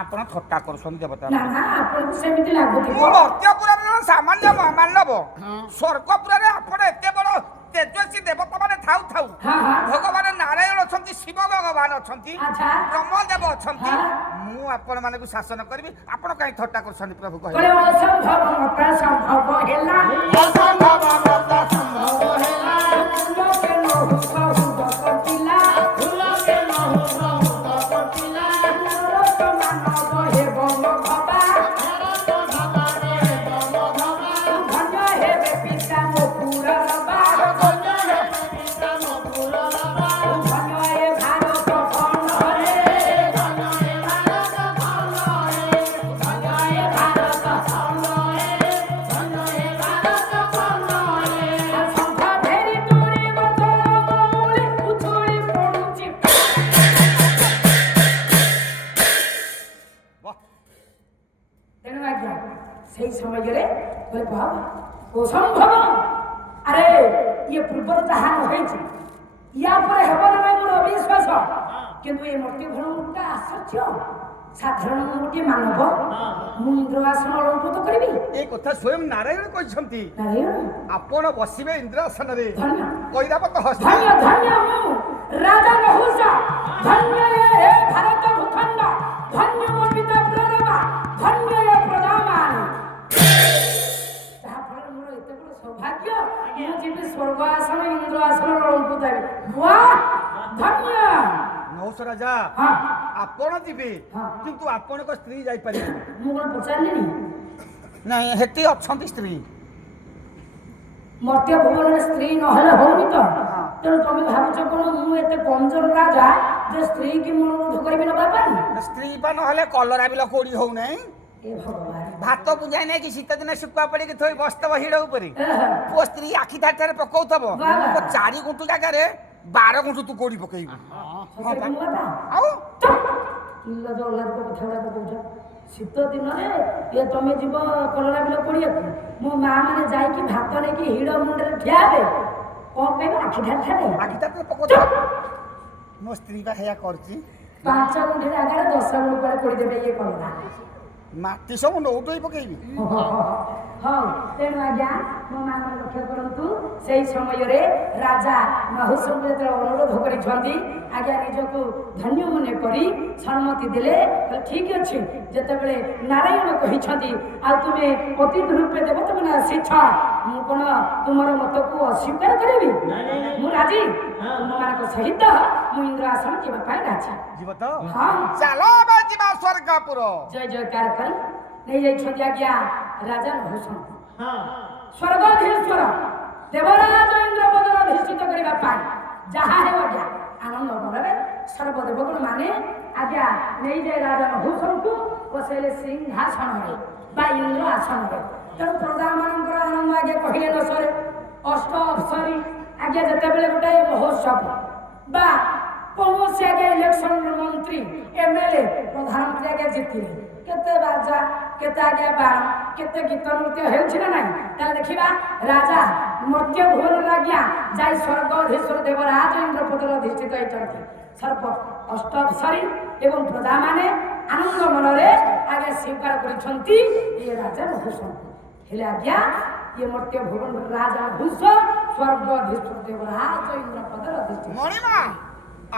ଆପଣ ଥଟ୍ଟା କରୁଛନ୍ତି ଦେବତା। ନା ନା ଆପଣଙ୍କୁ ସେମିତି ଲାଗୁଥିବ। ମୁଁ ମର୍ତ୍ତ୍ୟପୁରରେ ସାମାନ୍ୟ ମାନବ, ସ୍ୱର୍ଗପୁରରେ ଆପଣ ଏତେ ବଡ଼ ତେଜସ୍ୱୀ ଦେବତା ମାନେ ଥାଉ ଥାଉ ହଁ ହଁ ଭଗବାନ ନାରାୟଣ ଅଛନ୍ତି, ଶିବ ଭଗବାନ ଅଛନ୍ତି, ଆଚ୍ଛା ବ୍ରହ୍ମଦେବ ଅଛନ୍ତି, ହଁ। ମୁଁ ଆପଣ ମାନଙ୍କୁ ଶାସନ କରିବି। ଆପଣ କାହିଁ ଥଟ୍ଟା କରୁଛନ୍ତି ପ୍ରଭୁ କହିଲେ? କହିଲେ ଅସମ୍ଭବ ମତା ସମ୍ଭବ ହେଲା ଅସମ୍ଭବ କଥା ସମ୍ଭବ ହେଲା ଲୋକେ ନହୁଷ ହୁଦ କଟିଲା ଫୁଲକେ ନହୁଷ ହୁତ କଟିଲା ନରକ ମାନବ ହେବ ନଭବା ଭରତ ଭଗରେ ବନ ଭବା ଧନ୍ୟ ହେବେ ପିତା ମୋ ପୁରବା ଗଞ୍ଜ ହେବେ ପିତା ମଧୁର ଲବା ଧନ୍ୟ ଏ ଭାରତ ଖଣ୍ଡରେ ଧନ ହେ ଭାରତ ଖଣ୍ଡରେ ଧନ୍ୟ ଏ ଭାରତ ଖଣ୍ଡରେ ଧନ ହେ ଭାରତ ଖଣ୍ଡରେ ଶଙ୍ଖ ଧରି ତୁରି ବର୍ତ୍ତମାନ ମଉଳି ଉଛୁଳି ପଡୁଛି। ବାଃ, ତେଣୁ ଆଜ୍ଞା ସେଇ ସମୟରେ କହିଲେ ବାବା ଅସମ୍ଭବ, ଆରେ ଇଏ ପୂର୍ବରୁ ଯାହା ନ ହେଇଛି ୟା ପରେ ହେବ ନା ନାହିଁ ମୋର ଅବିଶ୍ୱାସ, କିନ୍ତୁ ଏ ମୂର୍ତ୍ତି ଘର ଗୋଟେ ଆଶ୍ଚର୍ଯ୍ୟ। ସାଧାରଣ ମୁଁ ଗୋଟିଏ ମାନବ, ମୁଁ ଇନ୍ଦ୍ର ଆସନ ଅଳଙ୍କୃତ କରିବି? ଏ କଥା ସ୍ୱୟଂ ନାରାୟଣ କହିଛନ୍ତି। ନାରାୟଣ ଆପଣ ବସିବେ ଇନ୍ଦ୍ରାସନରେ। ଧନ୍ୟ ଐରାବତ ହସ୍ତ ଧନ୍ୟ ଧନ୍ୟ ମୁଁ ରାଜା ନହୁଷ, ଧନ୍ୟ ଏ ଭାରତ ଭୂଖଣ୍ଡ, ଧନ୍ୟ ମୋ ପିତା ପ୍ରରବା, ଧନ୍ୟ ଏ ପ୍ରଜାମାନେ। ଯାହାଫଳରେ ମୋର ଏତେ ବଡ଼ ସୌଭାଗ୍ୟ, ମୁଁ ଯିବି ସ୍ୱର୍ଗ ଆସନ ଇନ୍ଦ୍ର ଆସନ ଅଳଙ୍କୃତ ହେବି। ବାଃ ଧନ୍ୟ। ନହୁଷ ରାଜା ହଁ ଆପଣ ଯିବେ, ହଁ। କିନ୍ତୁ ଆପଣଙ୍କ ସ୍ତ୍ରୀ ଯାଇପାରିବେ ମୁଁ କ'ଣ ପଚାରିଲିନି? ନାଇଁ। ହେଠି ଅଛନ୍ତି ସ୍ତ୍ରୀ। ମର୍ତ୍ତ୍ୟ ଭୁବନରେ ସ୍ତ୍ରୀ ନହେଲେ ହଉନି ତ, ତେଣୁ ତମେ ଭାବୁଛ କ'ଣ ମୁଁ ଏତେ କମଜୋର ରାଜା ଯେ ସ୍ତ୍ରୀ କି ମୁଁ ଅନୁରୋଧ କରିବି ନବା ପାଇଁ? ସ୍ତ୍ରୀ ବା ନହେଲେ କଲରା ବିଲ କୋଡ଼ି ହଉନାହିଁ। ଏ ଭଗବାନ ଭାତ ବୁଝାଇ ନାହିଁ କି ଶୀତ ଦିନେ ଶୁଖୁଆ ପଡ଼ିକି ଥୋଇ ବସିଥିବ ହିଡ଼ ଉପରେ, ଏହେ। ପୁଅ ସ୍ତ୍ରୀ ଆଖି ଠାଠାରେ ପକଉଥିବ, ବାବା। ଓ 4 ଗୁଣ୍ଠୁ ଜାଗାରେ 12 ଗୁଣ୍ଠୁ ତୁ କୋଡ଼ି ପକେଇବୁ। ସତରେ ମୁଁ ବାପା? ଆଉ ଇଂରାଜ ଅଲ୍ଲାଦଙ୍କ କଥା ଗୁଡ଼ାକ କହୁଛ। ଶୀତ ଦିନରେ ଇଏ ତମେ ଯିବ କଲରା ବିଲ ପଡ଼ିବାକୁ, ମୋ ମା ମାନେ ଯାଇକି ଭାତ ନେଇକି ହିଡ଼ ମୁଣ୍ଡରେ ଠିଆ ହେବେ, କ'ଣ କହିବ ଆଖି ଠାଠାରେ? ଆଖି ଠାତରେ ପକଉଥିବ। ମୋ ସ୍ତ୍ରୀ ବା ହେୟା କରୁଛି। 5 ଗୁଣ୍ଠି ଜାଗାରେ 10 ଗୁଣ୍ଠ କୁଆଡ଼େ ପୋଡ଼ିଦେବେ ଇଏ କଲରା। ମାଟି ସବୁ ନଉଟୋଇ ପକେଇବି। ହଉ ତେଣୁ ଆଜ୍ଞା ମୋ ମାନ ଲକ୍ଷ୍ୟ କରନ୍ତୁ, ସେଇ ସମୟରେ ରାଜା ନହୁଷଙ୍କୁ ଯେତେବେଳେ ଅନୁରୋଧ କରିଛନ୍ତି, ଆଜ୍ଞା ନିଜକୁ ଧନ୍ୟ ମନେ କରି ସମ୍ମତି ଦେଲେ। ଠିକ୍ ଅଛି, ଯେତେବେଳେ ନାରାୟଣ କହିଛନ୍ତି ଆଉ ତୁମେ ଅତିଥି ରୂପେ ଦେବତାମାନେ ଆସିଛ, ମୁଁ କ'ଣ ତୁମର ମତକୁ ଅସ୍ୱୀକାର କରିବି? ମୁଁ ରାଜି, ତୁମମାନଙ୍କ ସହିତ ମୁଁ ଇନ୍ଦ୍ର ଆସନ ଯିବା ପାଇଁ ରାଜି। ଯିବ ତ? ହଁ ଚାଲ ଆମେ ଯିବା ସ୍ୱର୍ଗପୁର। ଜୟ ଜୟକାର କରି ନେଇଯାଇଛନ୍ତି ଆଜ୍ଞା ରାଜା ନହୁଷଙ୍କୁ ସ୍ୱର୍ଗାଧୀଶ୍ୱର ଦେବରାଜ ଇନ୍ଦ୍ର ପଦରେ ଅଧିଷ୍ଠିତ କରିବା ପାଇଁ। ଯାହା ହେଉ ଆଜ୍ଞା ଆନନ୍ଦ ମନରେ ସର୍ବଦେବଗଣ ମାନେ ଆଜ୍ଞା ନେଇଯାଏ ରାଜା ନହୁଷଙ୍କୁ ବସେଇଲେ ସିଂହାସନରେ ବା ଇନ୍ଦ୍ର ଆସନରେ। ତେଣୁ ପ୍ରଜାମାନଙ୍କର ଆନନ୍ଦ ଆଜ୍ଞା କହିଲେ ନ ସରେ। ଅଷ୍ଟ ଅପ୍ସରୀ ଆଜ୍ଞା ଯେତେବେଳେ ଗୋଟାଏ ମହୋତ୍ସବ ବା କୌଣସି ଆଜ୍ଞା ଇଲେକ୍ସନର ମନ୍ତ୍ରୀ ଏମଏଲଏ ପ୍ରଧାନମନ୍ତ୍ରୀ ଆଜ୍ଞା ଜିତିଲେ, କେତେ ବାଜା କେତେ ଆଜ୍ଞା ବାଣ କେତେ ଗୀତ ନୃତ୍ୟ ହେଉଛି ନା ନାହିଁ? ତାହେଲେ ଦେଖିବା ରାଜା ମର୍ତ୍ତ୍ୟ ଭୁବନରେ ଆଜ୍ଞା ଯାଇ ସ୍ୱର୍ଗଧୀଶ୍ୱର ଦେବରାଜ ଇନ୍ଦ୍ର ପଦରେ ଅଧିଷ୍ଠିତ ହେଇଛନ୍ତି। ସର୍ବ ଅଷ୍ଟଅପ୍ସରୀ ଏବଂ ପ୍ରଜାମାନେ ଆନନ୍ଦ ମନରେ ଆଜ୍ଞା ସ୍ୱୀକାର କରିଛନ୍ତି ଏ ରାଜା ନହୁଷଙ୍କୁ। ହେଲେ ଆଜ୍ଞା ଇଏ ମର୍ତ୍ତ୍ୟ ଭୁବନର ରାଜା ନହୁଷ ସ୍ୱର୍ଗଧୀଶ୍ୱର ଦେବରାଜ ଇନ୍ଦ୍ର ପଦରେ ଅଧିଷ୍ଠିତ। ମଣିମା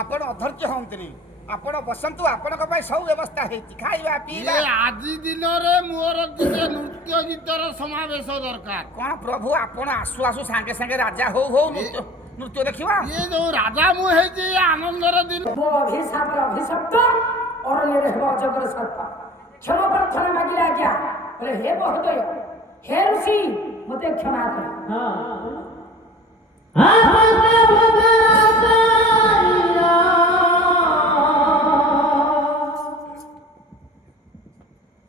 ଆପଣ ଅଧୈର୍ଯ୍ୟ ହୁଅନ୍ତୁନି, ଆପଣ ବସନ୍ତୁ। ଆପଣଙ୍କ ପାଇଁ ସବୁ ବ୍ୟବସ୍ଥା ହେଇଛି, ଖାଇବା ପିଇବା। ଆଜି ଦିନରେ ମୋର ଟିକେ ନୃତ୍ୟ ଗୀତର ସମାବେଶ ଦରକାର। କଣ ପ୍ରଭୁ ଆପଣ ଆସୁ ଆସୁ ସାଙ୍ଗେ ସାଙ୍ଗେ ରାଜା ହଉ ହଉ ନୃତ୍ୟ ଦେଖିବା? ଇଏ ଯୋଉ ରାଜା ମୁଁ ହେଇଛି ଏ ଆନନ୍ଦର ଦିନ। ମୋ ଅଭିଶାପରେ ଅଭିଶପ୍ତ ଅରଣ୍ୟରେ ହେବ ଅଜଗର ସର୍ପ। କ୍ଷମା ପ୍ରାର୍ଥନା ମାଗିଲେ ଆଜ୍ଞା କହିଲେ ହେ ମହୋଦୟ, ହେ ଋଷି ମୋତେ କ୍ଷମା କର।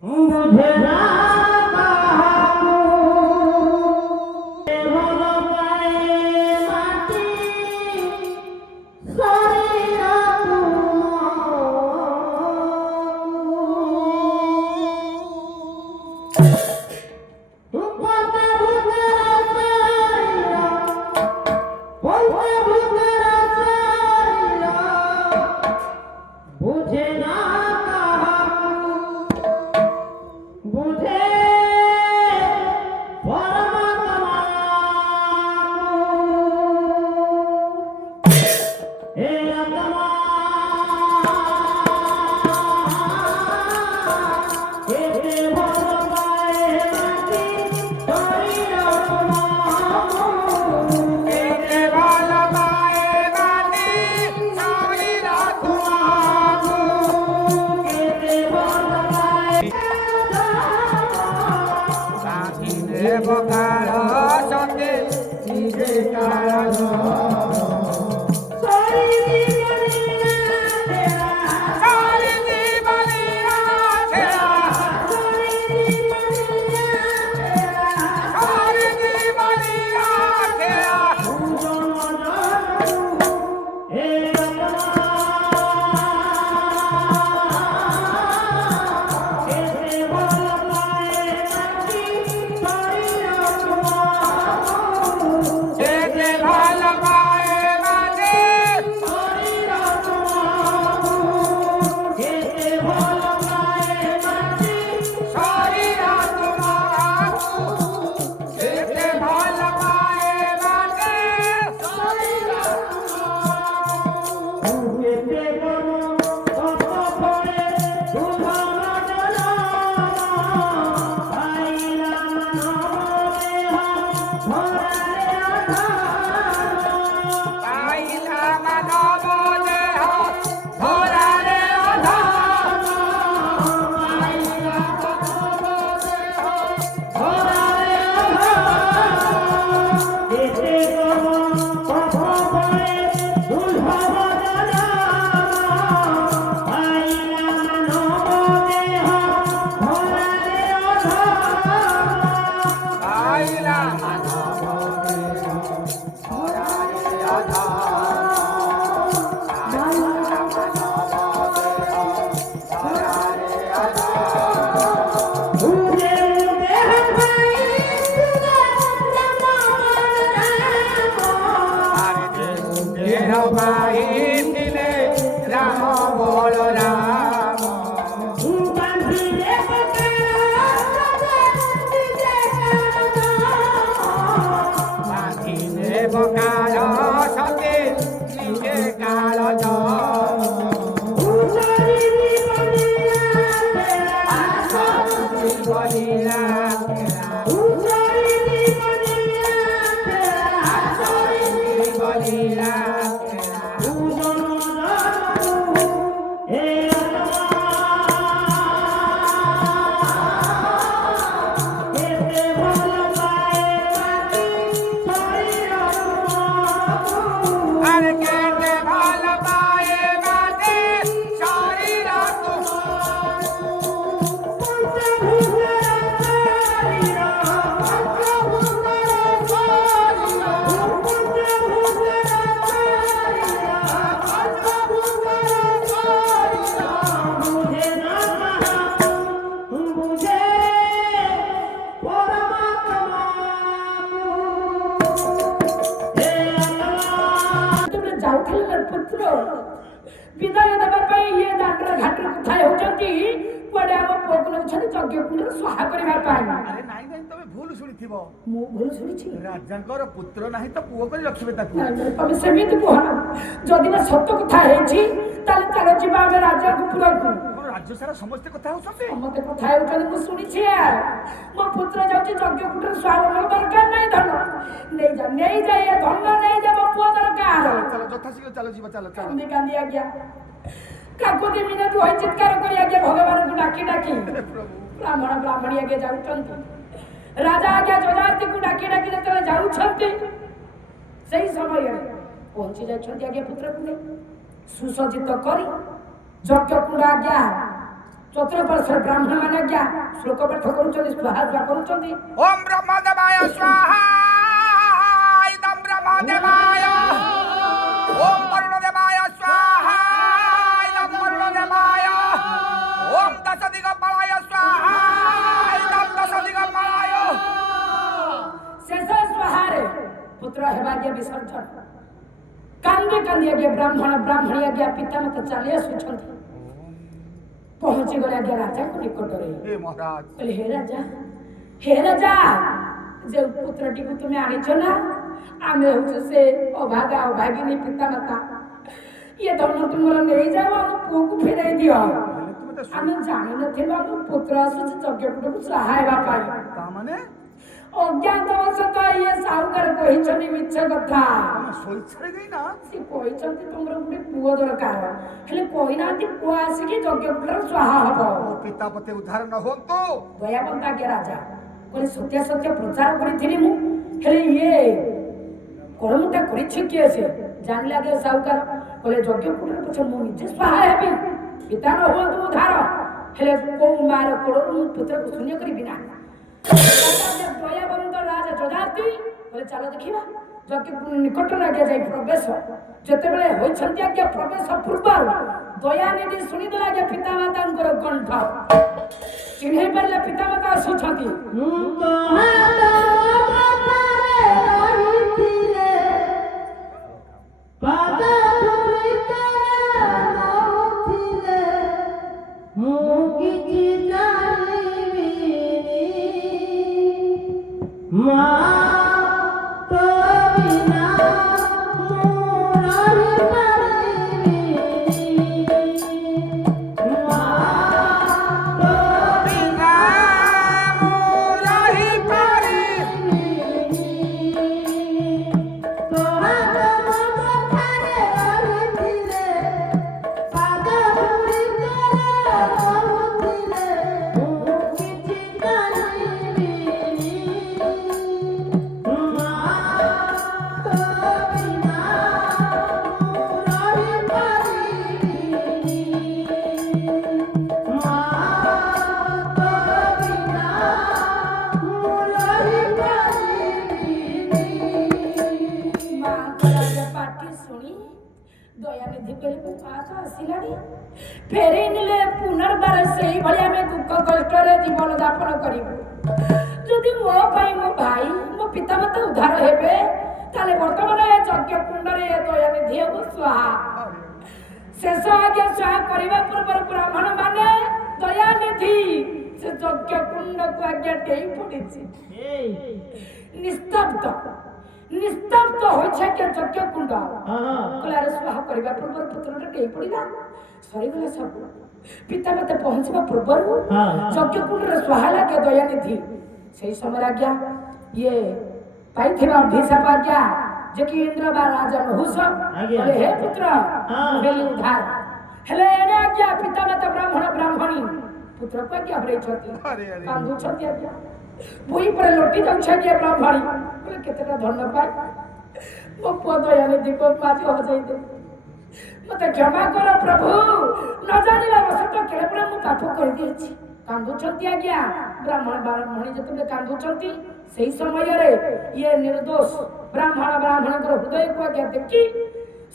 मुझे ପାଇଲା ମାନବ ଦେହ ଧରାରେ ଅଧର୍ମ। ପାଇଲା ଦେହ ପାଇଥିଲେ ରାମ ବଳରାମ। ବାନ୍ଧିଲେ ବକାର ସତେ ନିଜେ କାଳ ଆରେ କେତେ ଭଲ ପାଏ ମାତେ ଶରୀରକୁ। ଯେତେବେଳେ ଯାଉଥିଲେ ମୋର ପୁତ୍ର ବିଦାୟ ଦେବା ପାଇଁ ଇଏ ଦାଣ୍ଡର ଘାଟରେ କଥା ହେଉଛନ୍ତି କୁଆଡେ ଆମ ପୁଅକୁ ନେଉଛନ୍ତି ଯଜ୍ଞ କୁଣ୍ଡରେ ସ୍ୱାହା କରିବା ପାଇଁ। ଆରେ ନାଇଁ ନାଇଁ ତମେ ଭୁଲ ଶୁଣିଥିବ। ମୁଁ ଭୁଲ ଶୁଣିଛି? ରାଜାଙ୍କର ପୁତ୍ର ନାହିଁ ତ ପୁଅ କରି ରଖିବେ ତାକୁ। ନାଇଁ ନାଇଁ ତମେ ସେମିତି କୁହ ନା। ଯଦି ବା ସତ କଥା ହେଇଛି ତାହେଲେ ଚାଲ ଯିବା ଆମେ ରାଜାକୁ ପୁରକୁ। କଣ ରାଜ୍ୟ ସାରା ସମସ୍ତେ କଥା ହଉଛନ୍ତି? ସମସ୍ତେ କଥା ହେଉଛନ୍ତି ମୁଁ ଶୁଣିଛି। ମୋ ପୁତ୍ର ଯାଉଛି ଯଜ୍ଞ କୁଣ୍ଡରେ ସ୍ୱାହା ହେବା ଦରକାର ନାହିଁ। ଧନ ନେଇଯା ଏ ଧନ ନେଇଯା ମୋ ପୁଅ ଦରକାର। ଚାଲ ଯଥାଶୀଘ୍ର ଚାଲ ଯିବା ଚାଲ ଚାଲ। କାନ୍ଦି କାନ୍ଦି ଆଜ୍ଞା କାକୁତି ମିନତି ହୋଇ ଚିତ୍କାର କରି ଆଜ୍ଞା ଭଗବାନଙ୍କୁ ଡାକି ଡାକି ବ୍ରାହ୍ମଣ ବ୍ରାହ୍ମଣୀ ଆଜ୍ଞା ଯାଉଛନ୍ତି। ରାଜା ଆଜ୍ଞା ଯଜାତିକୁ ଡାକି ଡାକି ଯେତେବେଳେ ଯାଉଛନ୍ତି ସେଇ ସମୟରେ ପହଞ୍ଚି ଯାଇଛନ୍ତି ଆଜ୍ଞା ପୁତ୍ରକୁ ନେଇ ସୁସଜ୍ଜିତ କରି ଯଜ୍ଞ କୁଣ୍ଡ ଆଜ୍ଞା ଚତୁଃପାର୍ଶ୍ୱରେ ବ୍ରାହ୍ମଣ ମାନେ ଆଜ୍ଞା ଶ୍ଲୋକ ପାଠ କରୁଛନ୍ତି, ସ୍ୱାହା କରୁଛନ୍ତି। ଓମ୍ ବ୍ରହ୍ମଦେବାୟ ସ୍ୱାହା ଇଦଂ ବ୍ରହ୍ମଦେବାୟ। ଓମ୍ ବରୁଣଦେବାୟ ସ୍ୱାହା ଇଦଂ ବରୁଣଦେବାୟ। ଓମ୍ ଦଶଦିଗପାଳାୟ ସ୍ୱାହା ଇଦଂ ଦଶଦିଗପାଳାୟ। ଶେଷ ସ୍ୱାହାରେ ପୁତ୍ର ହେବା ଆଜ୍ଞା ବିସର୍ଜନ। କାନ୍ଦି କାନ୍ଦି ଆଜ୍ଞା ବ୍ରାହ୍ମଣ ବ୍ରାହ୍ମଣୀ ଆଜ୍ଞା ପିତାମାତା ଚାଲି ଆସୁଛନ୍ତି। ପହଞ୍ଚି ଗଲେ ଆଜ୍ଞା ରାଜାଙ୍କ ନିକଟରେ। ହେ ମହାରାଜ କହିଲେ ହେ ରାଜା ଯେ ପୁତ୍ରଟିକୁ ତୁମେ ଆଣିଛ ନା? ଆମେ ହଉଛୁ ସେ ଅଭାଗା ଅଭାଗିନୀ ପିତାମାତା। ଇଏ ଧନ ତୁମର ନେଇଯାଅ, ଆମ ପୁଅକୁ ଫେରାଇ ଦିଅ। ଆମେ ଜାଣିନଥିଲୁ ଆମ ପୁତ୍ର ଆସୁଛି ଯଜ୍ଞକୁଣ୍ଡକୁ ସ୍ୱାହା ହେବା ପାଇଁ। ତା ମାନେ ଅଜ୍ଞାତବଶତଃ ଇଏ ସାହୁକାର କହିଛନ୍ତି ମିଛ କଥା। ତମେ ସ୍ୱଇଚ୍ଛାରେ ଦେଇନା? ସେ କହିଛନ୍ତି ତମର ଗୋଟେ ପୁଅ ଦରକାର, ହେଲେ କହିନାହାନ୍ତି ପୁଅ ଆସିକି ଯଜ୍ଞକୁଣ୍ଡରେ ସ୍ୱାହା ହବ। ମୋ ପିତା ପତେ ଉଦ୍ଧାର ନ ହୁଅନ୍ତୁ। ଦୟାବନ୍ତ ଆଜ୍ଞା ରାଜା କହିଲେ ସତ୍ୟ ସତ୍ୟ ପ୍ରଚାର କରିଥିଲି ମୁଁ, ହେଲେ ଇଏ କର୍ମଟା କରିଛି କିଏ? ସେ ଜାଣିଲେ ଆଜ୍ଞା ସାହୁକାର କହିଲେ ଯଜ୍ଞକୁଣ୍ଡରେ ପଛେ ମୁଁ ନିଜେ ସ୍ୱାହା ହେବି, ପିତା ନ ହୁଅନ୍ତୁ ଉଦ୍ଧାର, ହେଲେ କୋଉ ମାର କୋଳରୁ ମୁଁ ପୁତ୍ରକୁ ଶୂନ୍ୟ କରିବି ନା। ଦୟାବନ୍ତ ରାଜା ଯଜାତି କହିଲେ ଚାଲ ଦେଖିବା। ଯଜ୍ଞକୁଣ୍ଡ ନିକଟରେ ଆଜ୍ଞା ଯାଇ ପ୍ରବେଶ ଯେତେବେଳେ ହୋଇଛନ୍ତି ଆଜ୍ଞା ପ୍ରବେଶ ପୂର୍ବରୁ ଦୟାନିଧି ଶୁଣିଦେଲା ଆଜ୍ଞା ପିତାମାତାଙ୍କର କଣ୍ଠ। ଚିହ୍ନେଇ ପାରିଲେ ପିତାମାତା ଆସୁଛନ୍ତି। ଦୟାନିଧି କହିଲେ ମୋ ମା ତ ଆସିଲାଣି ଫେରେଇ ନେଲେ ପୁନର୍ବାର ସେଇଭଳି ଆମେ ଦୁଃଖ କଷ୍ଟରେ ଜୀବନ ଯାପନ କରିବୁ। ଯଦି ମୋ ପାଇଁ ମୋ ଭାଇ ମୋ ପିତାମାତା ଉଦ୍ଧାର ହେବେ ତାହେଲେ ବର୍ତ୍ତମାନ ଏ ଯଜ୍ଞ କୁଣ୍ଡରେ ଦୟାନିଧି ହେବ ସ୍ୱାହା। ଶେଷ ଆଜ୍ଞା ସ୍ୱାହା କରିବା ପୂର୍ବରୁ ବ୍ରାହ୍ମଣ ମାନେ ଦୟାନିଧି ସେ ଯଜ୍ଞ କୁଣ୍ଡକୁ ଆଜ୍ଞା ଡେଇଁ ପଡ଼ିଛି। ନିସ୍ତବ୍ଧ ହୋଇଛି ଆଜ୍ଞା ଯଜ୍ଞ କୁଣ୍ଡ। କୁଳାରେ ସ୍ୱାହା କରିବା ପୂର୍ବରୁ ପୁତ୍ରଟା ଡେଇଁ ପଡ଼ିଲା। ସରିଗଲା ସବୁ। ପିତାମାତା ପହଞ୍ଚିବା ପୂର୍ବରୁ ଯଜ୍ଞ କୁଣ୍ଡରେ ସ୍ୱାହା ଲାଗେ ଦୟାନିଧି। ସେଇ ସମୟରେ ଆଜ୍ଞା ଇଏ ପାଇଥିବା ଅଭିଶାପ ଆଜ୍ଞା ଯେ କି ଇନ୍ଦ୍ର ବା ରାଜା ନହୁଷ କହିଲେ ହେ ପୁତ୍ର ହେଲି ଉଦ୍ଧାର ହେଲେ ଏଣେ ଆଜ୍ଞା ପିତାମାତା ବ୍ରାହ୍ମଣୀ ପୁତ୍ରକୁ ଆଜ୍ଞା ହରେଇଛନ୍ତି କାନ୍ଦୁଛନ୍ତି ଆଜ୍ଞା। ଭୂଇଁ ପରେ ଲୋଟି ଯାଉଛି ଆଜ୍ଞା ବ୍ରାହ୍ମଣୀ କହିଲେ କେତେଟା ଧନ ପାଏ ମୋ ପୁଅ ଦୟାନିଧିକୁ ଆଜି ହଜେଇ ଦେ ମତେ କ୍ଷମା କର ପ୍ରଭୁ ନ ଜାଣିବା ବଶତଃ କେବଳ ମୁଁ ପାପ କରିଦେଇଛି। କାନ୍ଦୁଛନ୍ତି ଆଜ୍ଞା ବ୍ରାହ୍ମଣୀ ଯେତେବେଳେ କାନ୍ଦୁଛନ୍ତି ସେଇ ସମୟରେ ଇଏ ନିର୍ଦୋଷ ବ୍ରାହ୍ମଣଙ୍କର ହୃଦୟକୁ ଆଜ୍ଞା ଦେଖି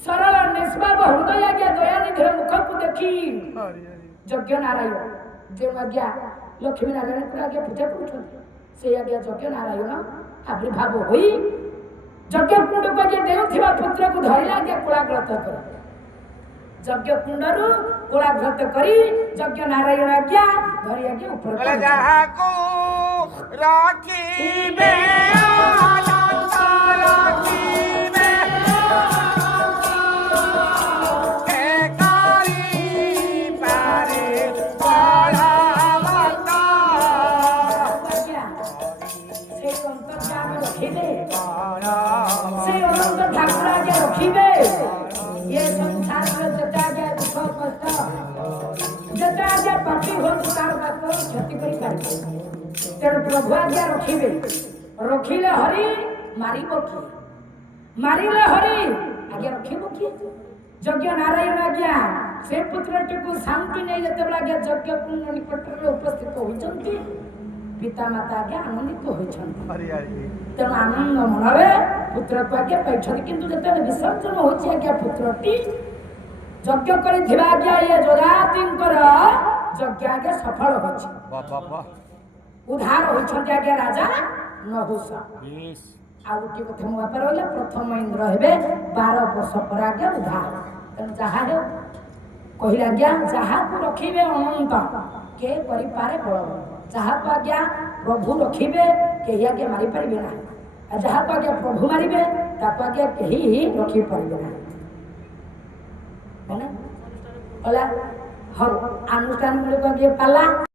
ସରଳ ନିଷ୍ପାପ ହୃଦୟ ଆଜ୍ଞା ଦୟାନିଧିର ମୁଖକୁ ଦେଖି ଯଜ୍ଞ ନାରାୟଣ ଯେଉଁ ଆଜ୍ଞା ଲକ୍ଷ୍ମୀ ନାରାୟଣଙ୍କୁ ଆଜ୍ଞା ପୂଜା କରୁଛନ୍ତି ସେଇ ଆଜ୍ଞା ଯଜ୍ଞ ନାରାୟଣ ଆବିର୍ଭାବ ହୋଇ ଯଜ୍ଞ କୁଣ୍ଡକୁ ଆଜ୍ଞା ଦେଉଥିବା ପୁତ୍ରକୁ ଧରିଲା ଆଜ୍ଞା କୋଳାଗ୍ରତ କରି ଯଜ୍ଞ କୁଣ୍ଡରୁ କୋଳାଗ୍ରତ କରି ଯଜ୍ଞ ନାରାୟଣ ଆଜ୍ଞା ଧରି ଆଜ୍ଞା ଉପରେ ଯାହାକୁ ରଖିବେ ତେଣୁ ପ୍ରଭୁ ଆଜ୍ଞା ରଖିବେ ରଖିଲେ ହରି ମାରିବ କିଏ ମାରିଲେ ହରି ଆଜ୍ଞା ରଖିବ କିଏ ଯଜ୍ଞ ନାରାୟଣ ଆଜ୍ଞା ସେ ପୁତ୍ରଟିକୁ ସାଉଁଟି ନେଇ ଯେତେବେଳେ ଆଜ୍ଞା ଯଜ୍ଞ କୁଣ୍ଡ ନିକଟରେ ଉପସ୍ଥିତ ହୋଇଛନ୍ତି ପିତାମାତା ଆଜ୍ଞା ଆନନ୍ଦିତ ହୋଇଛନ୍ତି। ତେଣୁ ଆନନ୍ଦ ମନରେ ପୁତ୍ରକୁ ଆଜ୍ଞା ପାଇଛନ୍ତି। କିନ୍ତୁ ଯେତେବେଳେ ବିସର୍ଜନ ହେଉଛି ଆଜ୍ଞା ପୁତ୍ରଟି ଯଜ୍ଞ କରିଥିବା ଆଜ୍ଞା ଇଏ ଯଜାତିଙ୍କର ଯଜ୍ଞ ଆଜ୍ଞା ସଫଳ ହୋଇଛି। ଉଦ୍ଧାର ହୋଇଛନ୍ତି ଆଜ୍ଞା ରାଜା ନହୁଷ। ଆଉ ଗୋଟିଏ କଥା ମୋ ବାପା ରହିଲା ପ୍ରଥମ ଇନ୍ଦ୍ର ହେବେ 12 ବର୍ଷ ପରେ ଆଜ୍ଞା ଉଦ୍ଧାର। ତେଣୁ ଯାହା ହେଉ କହିଲେ ଆଜ୍ଞା ଯାହାକୁ ରଖିବେ ଅନନ୍ତ କେ କରିପାରେ ବଳବନ୍ତ ଯାହାକୁ ଆଜ୍ଞା ପ୍ରଭୁ ରଖିବେ କେହି ଆଜ୍ଞା ମାରିପାରିବେ ନାହିଁ ଆଉ ଯାହାକୁ ଆଜ୍ଞା ପ୍ରଭୁ ମାରିବେ ତାକୁ ଆଜ୍ଞା କେହି ରଖିପାରିବେ ନାହିଁ। ହଉ ଆନୁଷ୍ଠାନ ମୂଳକ ଆଜ୍ଞା ପାଲା